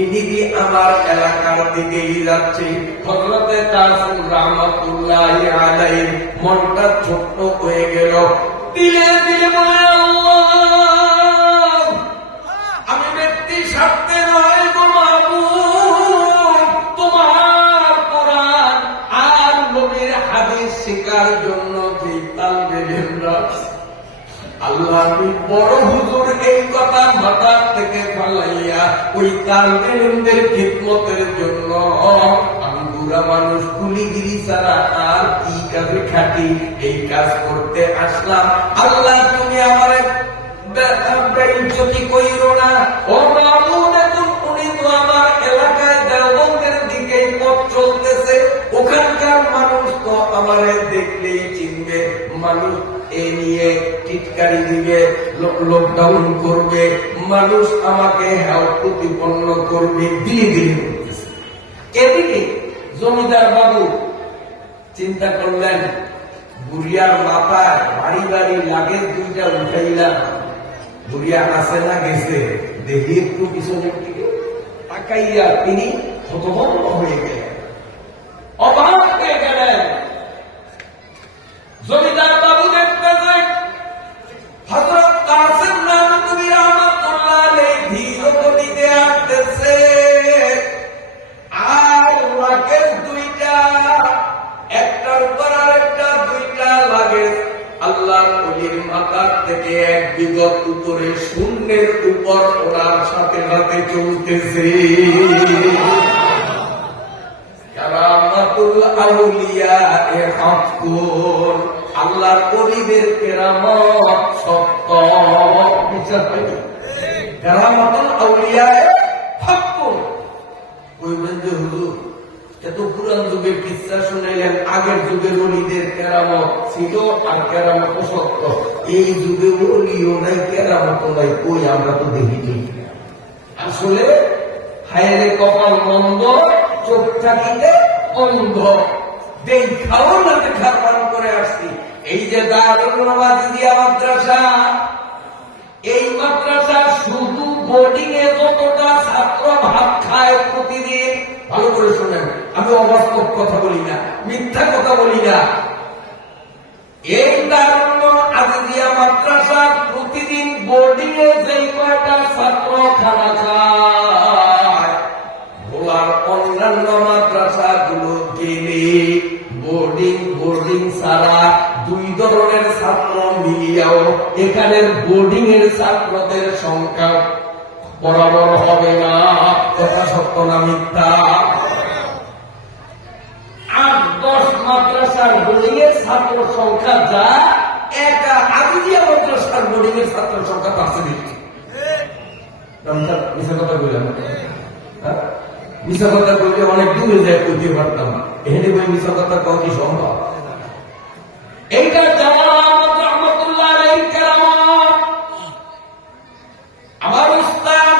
ইনি আমার এলাকার দিকেই যাচ্ছে। হযরতে কাসিম রাহমাতুল্লাহি আলাইহি মনটা ছোট্ট হয়ে গেল, দিলে দিলে বলে আল্লাহ, আমি ব্যক্তি স্বার্থে নয় গো মাবুদ, তোমার কোরআন আর নবীর হাদিস শেখার জন্য যে তালবে ইলমরা, আল্লাহ আমি বড় হুজুর এই কথা মাথা থেকে ফালাইয়া ওই তালবে ইলমদের খিদমতের জন্য আমি বুড়া মানুষ কুলিগিরি ছাড়া আর কি কাজে খাটি, এই কাজ করতে আসলাম। আল্লাহ তুমি আমারে বেইজ্জতি কইরো না। ও মামুন, এখন উনি তো আমার এলাকায় দেওবন্দের দিকে পথ চলতেছে, ওখানকার মানুষ তো আমারে দেখলেই চিনবে, মানুষ এ নিয়ে টিটকারি দিবে, লকডাউন করবে, মানুষ আমাকে হেয় প্রতিপন্ন করবে, ধীরে ধীরে করতেছে। এদিকে জমিদার বাবু চিন্তা করলেন, বুড়িয়ার মাথায় বাড়ি বাড়ি লাগেজ 2টা উঠাইলাম, বুড়িয়া আছে না গেছে, দেখি একটু পিছনের দিকে তাকাইয়া তিনি হতভম্ব হয়ে গেলেন, অবাক হয়ে গেলেন। জমিদার বাবু দেখতেছে হযরত কাসিম রাহমাতুল্লাহি আলাইহি ধীর গতিতে আসতেছে, আর লাগেজ 2টা, একটার উপর আরেকটা 2টা লাগেজ আল্লাহর ওলির মাথার থেকে এক বিগত উপরে শূন্যের উপর ওনার সাথে সাথে চলতেছে। কারামাতুল আউলিয়া এ হাক্কুন, আল্লাহর ওলিদের কেরামত সত্য। কারামাতুল আউলিয়া এ হাক্কুন, কইবেন যে হুজুর এত পুরান যুগের কিচ্ছা শুনাইলেন, আগের যুগের ওলিদের কেরামত ছিল আর কেরামত সত্য, এই যুগে ওলিও নাই কেরামত নাই, কই আমরা তো দেখিনি। আসলে হায়রে কপাল মন্দ, চোখ থাকিতে অন্ধ, দেখাও না দেখার পান করে আসছি। এই যে দারুল ওয়াজিদিয়া মাদ্রাসা, এই মাদ্রাসা শুধু বোর্ডিং এ যতটা ছাত্র ভাত খায় প্রতিদিন, ভালো করে শোনেন, আমি অবাস্তব কথা বলি না, মিথ্যা কথা বলি না, এই দারুল ওয়াজিদিয়া মাদ্রাসা প্রতিদিন বোর্ডিং এ যে কয়টা ছাত্র খানা খায়, ভোলার অন্যান্য মাদ্রাসা গুলো গেলে বোর্ডিং ছাড়া 2 ধরনের ছাত্র মিলিয়াও এখানের বোর্ডিং এর ছাত্রদের সংখ্যা বরাবর হবে না। কথা সত্য না মিথ্যা? 8-10 মাদ্রাসার বোর্ডিং এর ছাত্র সংখ্যা যা, একটা আজিজিয়া মাদ্রাসার বোর্ডিং এর ছাত্র সংখ্যা তার চেয়ে বেশি। মিথ্যা কথা বললাম, মিথ্যা কথা বললে অনেক দূরে যায় কইতে পারতাম, এখানে বই মিথ্যা কথা কওয়া কি সম্ভব? এইটা জালালাবাদ রাহমাতুল্লাহ আলাইহি কেরামত। আমার উস্তাদ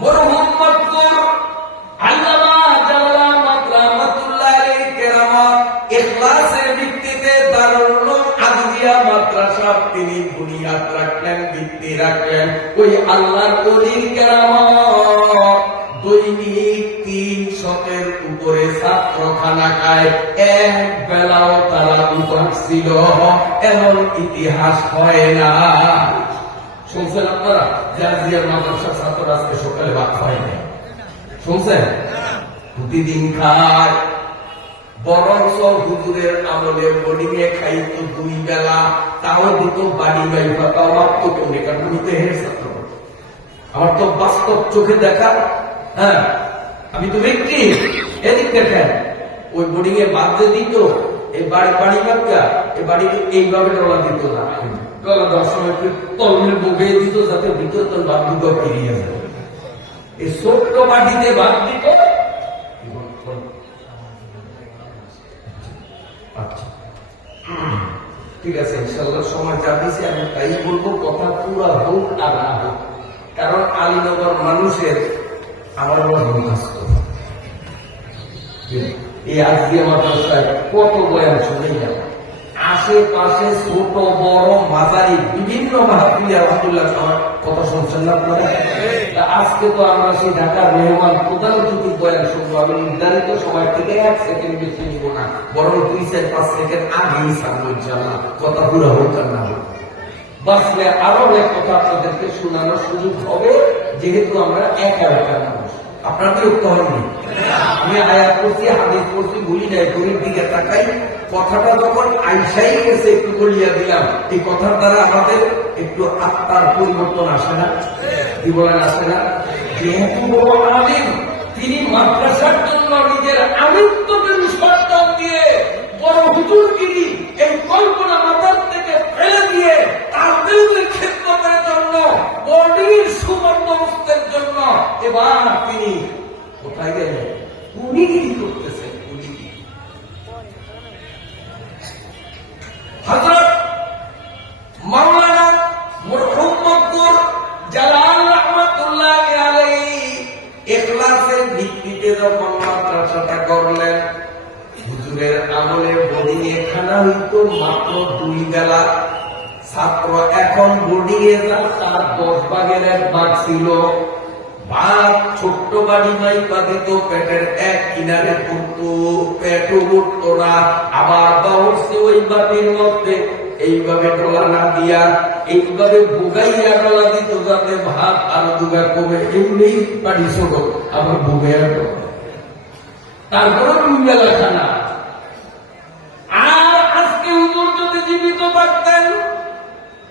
মরহুম মকবুর আল্লামা জালালাবাদ রাহমাতুল্লাহ আলাইহি কেরামত ইখলাসের ভিত্তিতে দারুল আজিজিয়া মাদ্রাসা তিনি বুনিয়াদ রাখলেন, ভিত্তি রাখলেন। ওই আল্লাহর ওলির কেরামত দৈনিক 300-এর উপরে ছাত্র খানা খায়, এক বেলাও তারা উপাস ছিল, এমন ইতিহাস হয় না। শুনছেন আপনারা জাজিয়ার মাদ্রাসার ছাত্র আজকে সকালে ভাত হয় না? শুনছেন? প্রতিদিন খায়, বরঞ্চ হুজুরের আমলে বোর্ডিং এ খাইত 2 বেলা, তাও দিত বাড়ি গাইবা, তাও মাত্র কমে, কারণ আমি তো হের ছাত্র, আমার তো বাস্তব চোখে দেখা। হ্যাঁ, আমি তো ব্যক্তি, এদিক দেখেন, ওই বোর্ডিং এ বাদ দিয়ে দিত, এই বাড়ি বাড়িটা এই বাড়ি এইভাবে ডলা দিত না, ডলা দেওয়ার সময় তলমের বুকে দিত, যাতে ভিতর তোর বাদ দুটো ফিরিয়ে যায়। এই ছোট্ট মাটিতে বাদ দিত। আচ্ছা, ঠিক আছে, ইনশাল্লাহ সময় যা দিয়েছে আমি তাই বলবো, কথা পুরা হোক আর না হোক, কারণ আলীনগর মানুষের আমার বড় এই আজকে মাদ্রাসায় কত বয়ান শুনে যাব, আশেপাশে ছোট বড় মাঝারি বিভিন্ন মাহফিলে আলহামদুলিল্লাহ আমার কথা শুনছেন না আপনারা। আজকে তো আমরা সেই ঢাকার মেহমান প্রধান অতিথির বয়ান শুনবো। আমি নির্ধারিত সময় থেকে 1 সেকেন্ড বেশি নিব না, বরং 2-5 সেকেন্ড আগেই ছাড়বো ইনশাআল্লাহ, কথা পুরো হোক আর না হোক। বাসলে আরো অনেক কথা আপনাদেরকে শোনানোর সুযোগ হবে, যেহেতু আমরা একা মানুষ। আপনার বিরক্ত হয়নি? আমি আয়াত করছি, হাদিস করছি, ভুলি নাই, ঘড়ির দিকে তাকাই, কথাটা যখন আইসাই গেছে একটু বলিয়া দিলাম। এই কথার দ্বারা আমাদের একটু আত্মার পরিবর্তন আসে না? কি বলেন, আসে না? যেহেতু বড় আলিম, তিনি মাদ্রাসার জন্য নিজের আমিত্বকে বিসর্জন দিয়ে বড় হুজুরগিরি এই কল্পনা মাথার থেকে ফেলে দিয়ে তাদের খেদমতের জন্য, বডির সুবন্দোবস্তের জন্য এবার তিনি কোথায় গেলেন? কুলিগিরি করতেছেন। কুলিগিরি হযরত মাওলানা মরহুম মকবুর জালাল রাহমাতুল্লাহি আলাইহি ইখলাসের ভিত্তিতে যখন মাদ্রাসাটা করলেন, হুজুরের আমলে বোর্ডিংয়ে খানা হইতো মাত্র 2 বেলা। ছাত্র এখন বোর্ডিংয়ে যান, তার 10 ভাগের 1 ভাগ ছিল ভাত। ছোট্ট বাড়ি নাই বাদিত, পেটের এক কিনারে পড়তো, পেটও উঠত না। আবার বাউরছে ওই বাড়ির মধ্যে এইভাবে টোলা না দিয়া এইভাবে বুগাইয়া গলা দিত, যাতে ভাত আর দুগা কমে। এমনি বাড়ি ছোট, আবার বুগাইয়া তারপরে 2 বেলা খানা। আর আজকে হুজুর যদি জীবিত থাকতেন,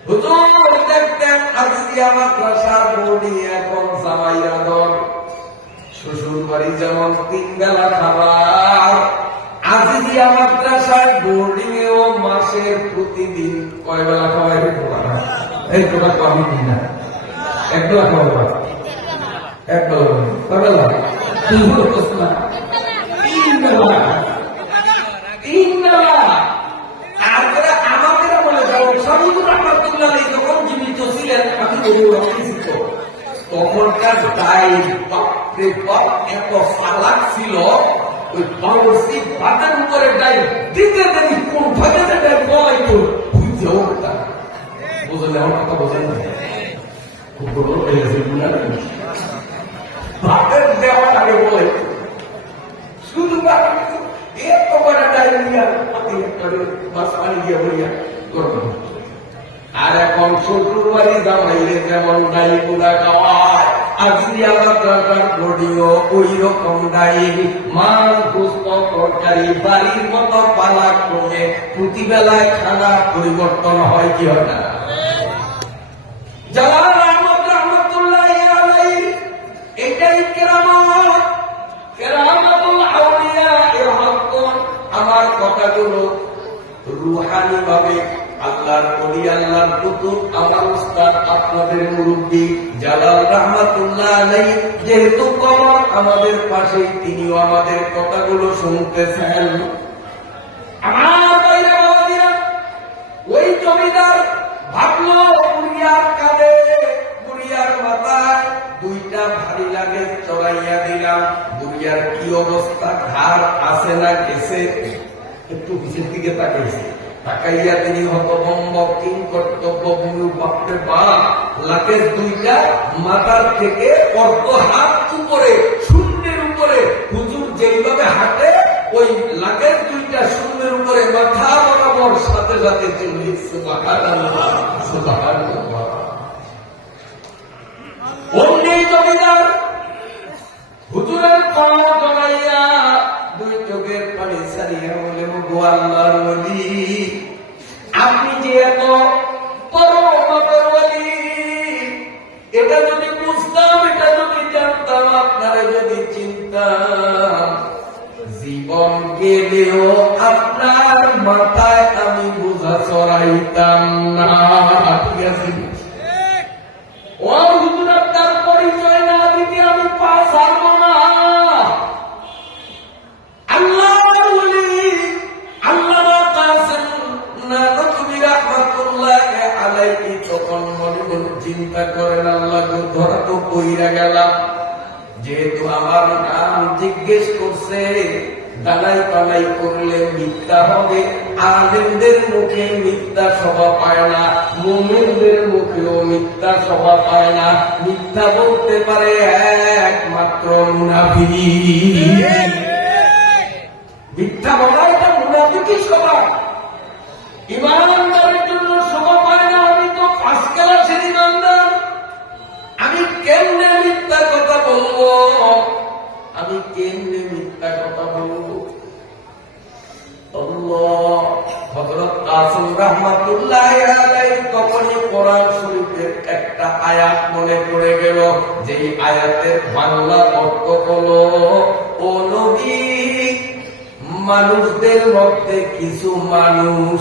হুজুর দেখতেন আজিজিয়া মাদ্রাসার বোর্ডিং এখন জামাইরা দল, শ্বশুর বাড়ি যেমন 3 বেলা খাবার, আজিজিয়া মাদ্রাসার বোর্ডিং এও মাসের প্রতিদিন কয় বেলা খাওয়াই? এই তোরা কমই দিই না, 1 বেলা খাওয়া, 1 বেলা কয় বেলা? 3 বেলা। 3 বেলা। তারপরে আমাদের বলে যাও স্বামীগুলো রহমাতুল্লাহ আলাইহি যখন জীবিত ছিলেন, আমি পরিচিত, তখনকার ডাইল বাপরে বাপ এত সালাক ছিল। ওই বাবরসি ভাতের উপরে ডাইল দিতে দেরি কোন ভাগে ডাইল বলাইতো বুঝে ওঠা। বুঝলেন আমার কথা? বোঝেন না? খুব বড় হয়ে গেছে ভাতের দেওয়ার আগে বলে শুধু এত বড় ডাইল নিয়ে বাস পানি দিয়ে বলিয়া করবো। আর এখন শ্বশুর বাড়ি জামাইলে যেমন ডাইল গুলা খাওয়ায়, আজিজিয়া মাদ্রাসার বোর্ডিংও ওই রকম ডাইল, মাছ গোস্ত তরকারি বাড়ির মতো পালা ক্রমে প্রতিবেলায় খানা পরিবর্তন হয়, কি হয় না? জালাল রাহমাতুল্লাহি আলাইহি এটাই কেরামত, কেরামাতুল আউলিয়া এর হক। আমার কথাগুলো রুহানি ভাবে আল্লাহর ওলি, আল্লাহর কুতুব, আমার উস্তাদ, আপনাদের মুরব্বী জালাল রাহমাতুল্লাহ আলাইহি যেহেতু কবর আমাদের পাশে, তিনিও আমাদের কথাগুলো শুনতেছেন। আমার বাইরে বাবাজিরা, ওই জমিদার ভাবলো বুড়িয়ার কাঁধে, বুড়িয়ার মাথায় 2টা ভারী লাগে চড়াইয়া দিলাম। বুড়িয়ার কি অবস্থা, ঘাড় আছে না গেছে? একটু পিছের দিকে তাকাইছে, তাকাইয়া তিনি হতভম্ব, কিং কর্তব্য ভূমি, বাপরে বাপ, লাখের 2টা মাথার থেকে অর্ধ হাত উপরে, শূন্যের উপরে। হুজুর যেইভাবে হাঁটে ওই লাখের 2টা শূন্যের উপরে মাথা বরাবর, সাথে সাথে চলে। সুবহানাল্লাহ, সুবহানাল্লাহ। অন্য জমিদার হুজুরের পাও জড়াইয়া 2 চোখের পানি ছাড়িয়া বলে, গো আল্লাহর ওলি, আপনি যে এত বড় মাপের ওলি, এটা যদি বুঝতাম, এটা যদি জানতাম, আপনারা যদি চিন্তাম, জীবন গেলেও আপনার মাথায় আমি বোঝা চড়াইতাম না। ঠিক আছে? ও হুজুর, আপনার পরিচয় না দিতে আমি পা ছাড়ব না। আল্লাহ আল্লামা কাসেম নানভী রাহমাতুল্লাহি আলাইহি তখন মনে মনে চিন্তা করেন, আল্লাহ গো, ধরা তো কইরা গেলাম, যেহেতু আমার নাম জিজ্ঞেস করছে, দালাই পালাই করলে মিথ্যা হবে। আলেমদের মুখে মিথ্যা শোভা পায় না, মুমিনদের মুখেও মিথ্যা শোভা পায় না। মিথ্যা বলতে পারে একমাত্র মুনাফিক। মিথ্যা বলা এটা মুনাফিকই স্বভাব। ইমানদারের জন্য শোভা পায় না। আমি তো ফার্স্ট ক্লাসের ইমানদার, আমি কেমনে মিথ্যা কথা বলবো? আমি কেমনে মিথ্যা কথা বলবো? হযরত কাসিম রাহমাতুল্লাহি আলাইহি তখনই কোরআন শরীফের একটা আয়াত মনে পড়ে গেল, যেই আয়াতের বাংলা অর্থ হলো, ও নবী, মানুষদের মধ্যে কিছু মানুষ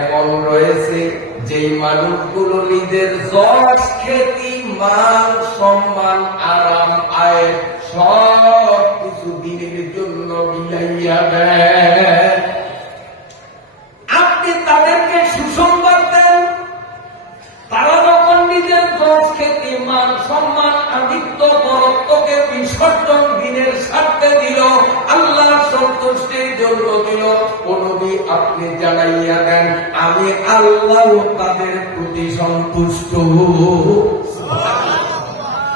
এমন রয়েছে যেই মানুষগুলো নিজের যশ খ্যাতি মান সম্মান আরাম আয় সব কিছু দিনের জন্য বিলাইয়া দেয়। আপনি তাদেরকে সুসংবাদ দেন, তারা যখন নিজের যশ খ্যাতি মান সম্মান আদিত্য বরত্বকে বিসর্জন দিনের স্বার্থে দিল, আল্লাহর সন্তুষ্টির জন্য দিল, নবী আপনি জানাইয়া দেন আমি আল্লাহ তাদের প্রতি সন্তুষ্ট।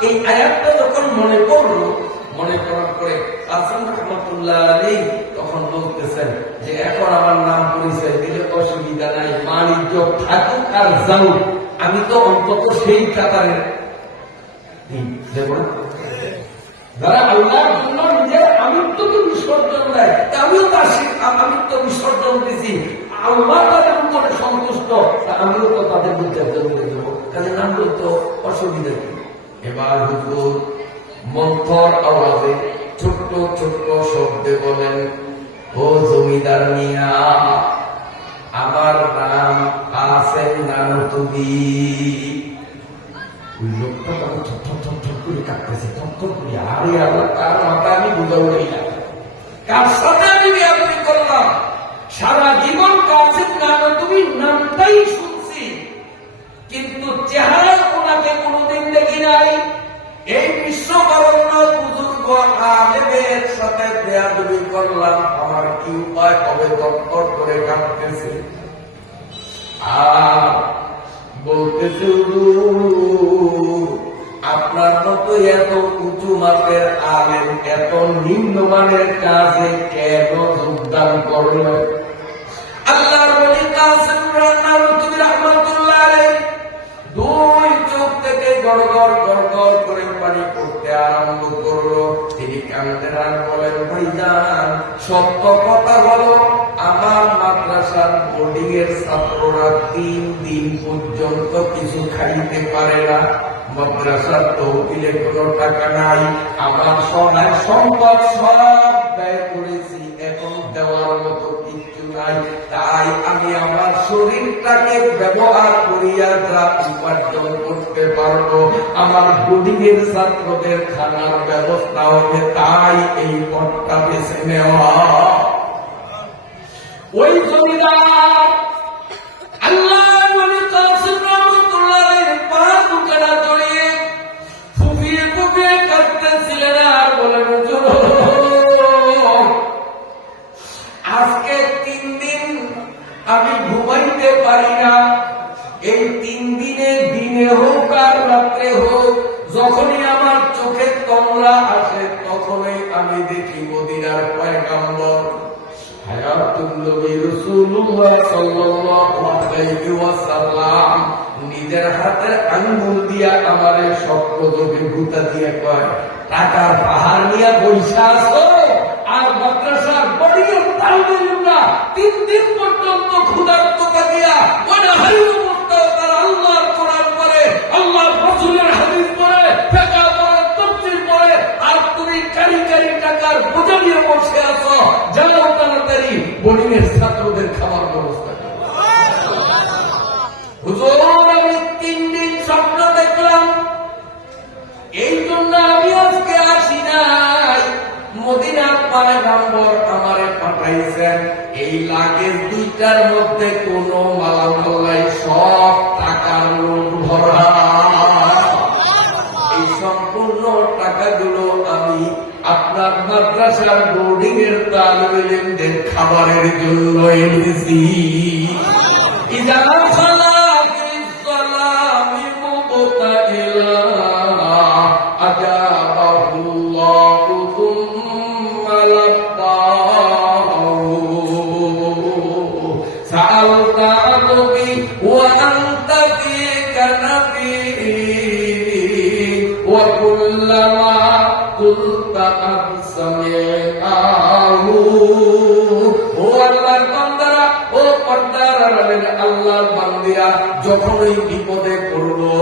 এই আয়াতটা যখন মনে পড়লো, মনে করার পরে কাসিম রাহমাতুল্লাহ আলাইহি তখন বলতেছেন যে এখন আমার নাম পরিচয় দিলে অসুবিধা নাই, মান ইজ্জত থাকুক আর যাও, আমি তো অন্তত সেই কাতারের যারা আল্লাহর জন্য নিজের আমিত্বকে বিসর্জন দেয়, আমিও তার আমিত্ব বিসর্জন দিয়েছি, আল্লাহ তাদের উপরে সন্তুষ্ট, আমিও তো তাদের বিসর্জন দিয়ে দেবো, কাজে নাম বলতো অসুবিধা কি? এবার হুজুর মন্থর আওয়াজে ছোট্ট ছোট্ট শব্দে বলেন, ও জমিদার মিয়া, আমার নাম কাসেম নানতুবি। ওই লোকটা তখন ঠক করে কাটতেছে, ঠক করে, আরে আল্লাহ, তার মাথা আমি বুঝাবই না, কার সাথে আমি বিয়াদবি করলাম? সারা জীবন কাসেম নানতুবি নামটাই শুনছি, কিন্তু চেহারায় ওনাকে কোনোদিন দেখি নাই। এই বিশ্ববরণ্য বুজুর্গ আলেমের সাথে বেয়াদবি করলাম, আমার কি উপায় হবে? দপ্তর করে কাঁদতেছে আর বলতেছে, আপনার মতো এত উঁচু মাপের আলেম এত নিম্নমানের কাজে কেন যোগদান করলেন? আল্লাহর ওলি কাসিম রাহমাতুল্লাহ আলাইহি দুই চোখ থেকে গড়গড় গড়গড় করে পানি পড়তে আরম্ভ করলো। তিনি কাঁদতেন আর বলেন, ভাইজান, সত্য কথা হলো আমার মাদ্রাসার বোর্ডিং এর ছাত্ররা 3 দিন পর্যন্ত কিছু খাইতে পারে না। মাদ্রাসার তহবিলে কোনো টাকা নাই, আমার সহায় সম্পদ সব ব্যয় করেছি, এখন দেওয়ার মতো কিচ্ছু নাই। তাই আমি আমার শরীরটাকে ব্যবহার করিয়া যা উপার্জন করতে পারবো, আমার বোর্ডিং এর ছাত্রদের খানার ব্যবস্থা হবে, তাই এই পথটা বেছে নেওয়া। ওই জমিদার আল্লাহ কাসিম রাহমাতুল্লাহ আলাইহির পা দুখানা জড়িয়ে ফুপিয়ে ফুপিয়ে কাঁদতেছিলেন আর বলেন, আজকে 3 দিন আমি ঘুমাইতে পারি না। এই 3 দিনে দিনে হোক আর রাত্রে হোক, যখনই আমার চোখে তমরা আসে তখনই আমি দেখি মদিনার পয়গম্বর হায়াতুন নবী রাসূলুল্লাহ সাল্লাল্লাহু আলাইহি ওয়াসাল্লাম নিজের হাতের আঙ্গুল দিয়া আমারে সপ্তযোগে ভূতা দিয়ে কয়, টাকার পাহাড় নিয়ে বৈশা আছো আর মাদ্রাসার বডির তালবেলুল্লাহ 3 দিন পর্যন্ত ক্ষুধার্ত থাকিয়া ওনা হাইরু মুস্তাওয়ার আল্লাহর কোরআন পড়ে, আল্লাহর রাসূলের হাদিস পড়ে, ফিকহ পড়ে, তাফসীর পড়ে, আর তুমি কারি কারি টাকার বোঝা নিয়ে বসে আছো। যাও তাড়াতাড়ি বডির ছাত্রদের খাবার ব্যবস্থা করো। হুজুর, আমি 3 দিন স্বপ্ন দেখলাম, এই জন্য আমি আজকে আসি নাই। মদিনার পয়গম্বর আমারে পাঠাইছেন, এই লাগেজ 2টার মধ্যে কোনো মালামাল নাই, সব টাকার নোট ভরা। এই সম্পূর্ণ টাকাগুলো আমি আপনার আপনার মাদ্রাসার বোর্ডিং এর তালিবে ইলমদের খাবারের জন্য এনেছি। ইযা খালাতিস সালামি মুবতাইলা আজাবাহুল্লাহু থুম্মা লাব্বাহু সাআলতা আবি ওয়া আনতা ফি কানাফি ওয়া কুল্লামা কুলতা আবসামিআহু। ও আল্লাহর বান্দারা, ও পর্দার আড়ালের আল্লাহর বান্দিরা, যখনই বিপদে পড়লো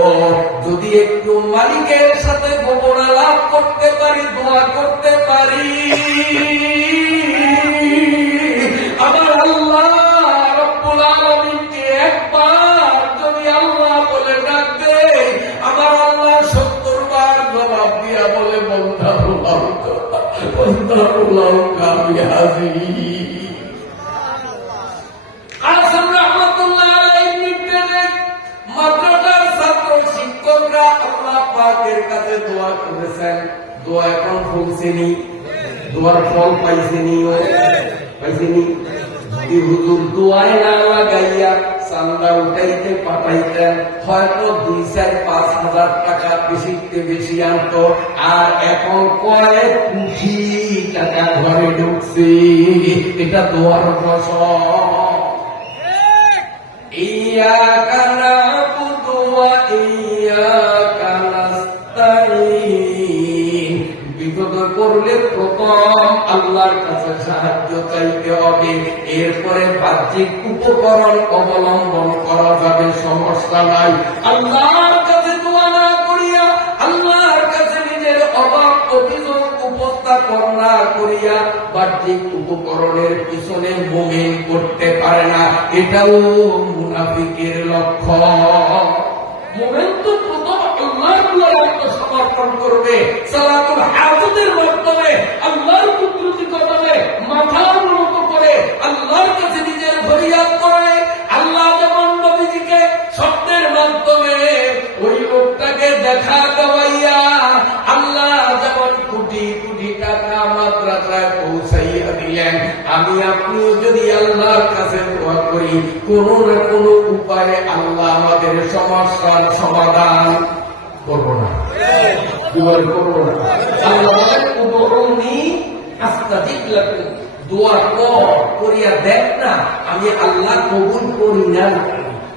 যদি একটু মালিকের সাথে গোপন আলাপ করতে পারি, দোয়া করতে পারি, আমার আল্লাহ রব্বুল আলামিনকে একবার যদি আল্লাহ বলে ডাকতে, আমার আল্লাহ 70 বার জবাব দিয়া বলে বন্দাহুল্লাহ কামি হাজির। আসল রহমাতুল্লাহ আলাইহির নির্দেশে মাদ্রাসার ছাত্র শিক্ষকরা আল্লাহ পাকের কাছে দোয়া করেছেন। দোয়া এখন ফুলছেনি, দোয়ার ফল পাইছেনি, পাইছেনি। হুজুর দোয়ায় না লাগাইয়া চান্দা উঠাইতে পাঠাইতেন, হয়তো 2-4-5 হাজার টাকা বেশি আনতো, আর এখন কয়েক কোটি টাকা ঘরে ঢুকছে। এটা দোয়ার ফসল। ইয়াকা না'বুদু ওয়া ইয়াকা নাস্তাঈন। বিপদ করলে প্রথম আল্লাহর কাছে সাহায্য চাইতে হবে, এরপরে বাহ্যিক উপকরণ অবলম্বন করা যাবে, সমস্যা নাই। আল্লাহর কাছে দোয়া না করিয়া, আল্লাহর কাছে নিজের অভাব অভিযোগ উপস্থাপন না করিয়া বাহ্যিক উপকরণের পিছনে মুমিন করতে পারে না। এটাও মুনাফিকের লক্ষণ। মুমিন তো প্রথম আল্লাহর আত্মসমর্পণ করবে, সালাতুল হাজতের মাধ্যমে আল্লাহর কুদরতি কদমে মাথা উন্নত করে আল্লাহর কাছে নিজের ফরিয়াদ করে। আল্লাহ যেমন নবীজিকে স্বপ্নের মাধ্যমে ওই লোকটাকে দেখা দেওয়াইয়া, আল্লাহ যেমন কোটি কোটি টাকা মাদ্রাসায় পৌঁছাইয়া দিলেন, আমি আপনিও যদি আল্লাহর কাছে দোয়া করি, কোনো না কোনো উপায়ে আল্লাহ আমাদের সমস্যার সমাধান করবো না, করবো না। আল্লাহ দোয়া করিয়া দেখ না, আমি আল্লাহ কবুল করি না।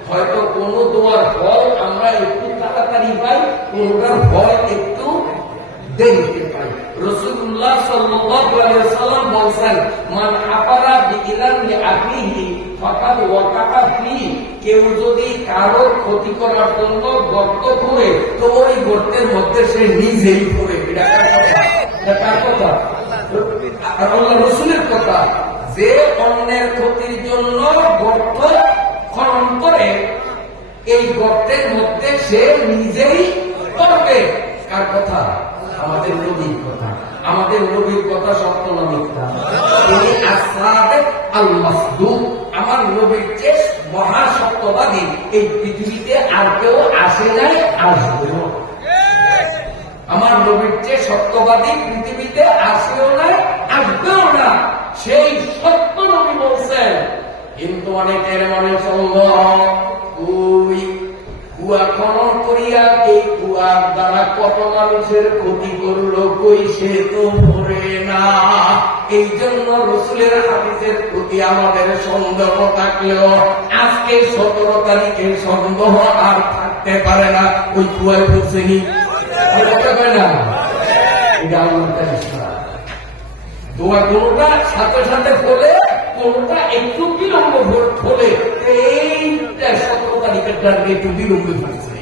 হয়তো কোন দোয়ার ফল আমরা একটু তাড়াতাড়ি পাই, কোনটার ফল একটু দেরিতে পাই। রাসূলুল্লাহ সাল্লাল্লাহু আলাইহি ওয়াসাল্লাম বলেন, মান আফারা বিইলান লিআখিহি ফাকাদ ওয়াকাফা ফি। কেউ যদি কারো ক্ষতি করার জন্য গর্ত করে, তো ওই গর্তের মধ্যে সে নিজেই পড়ে। এটা কার কথা? আল্লাহ রাসূলের কথা। যে অন্যের ক্ষতির জন্য গর্ত খনন করে, এই গর্তের মধ্যে সে নিজেই পড়বে। কার কথা? আমাদের নবীর কথা। আমাদের নবীর কথা সত্য না মিথ্যা? তিনি as-সাদিক আল-মাসদুক। আমার নবীর চেয়ে মহাসত্যবাদী এই পৃথিবীতে আর কেউ আসে নাই, আসবেও। আমার নবীর চেয়ে সত্যবাদী পৃথিবীতে আসেও নাই, আসবেও না। সেই সত্য নবী বলছেন। কিন্তু অনেকের মনে সন্দেহ, ওই কুয়া খনন করিয়া এই কুয়ার দ্বারা কত মানুষের ক্ষতি করলো, কই সে তো মরে না। এই জন্য রাসূলের হাদিসের প্রতি আমাদের সন্দেহ থাকলেও আজকে 17 তারিখে সন্দেহ আর থাকতে পারে না। ওই কুয়ায় পড়ছেনি, না এটা আল্লাহর কাছে দোয়া। কোনটা সাথে সাথে ফলে, কোনটা একটু বিলম্ব ফলে। এইটা 17 তারিখের টার্গেট একটু বিলম্ব হয়েছে।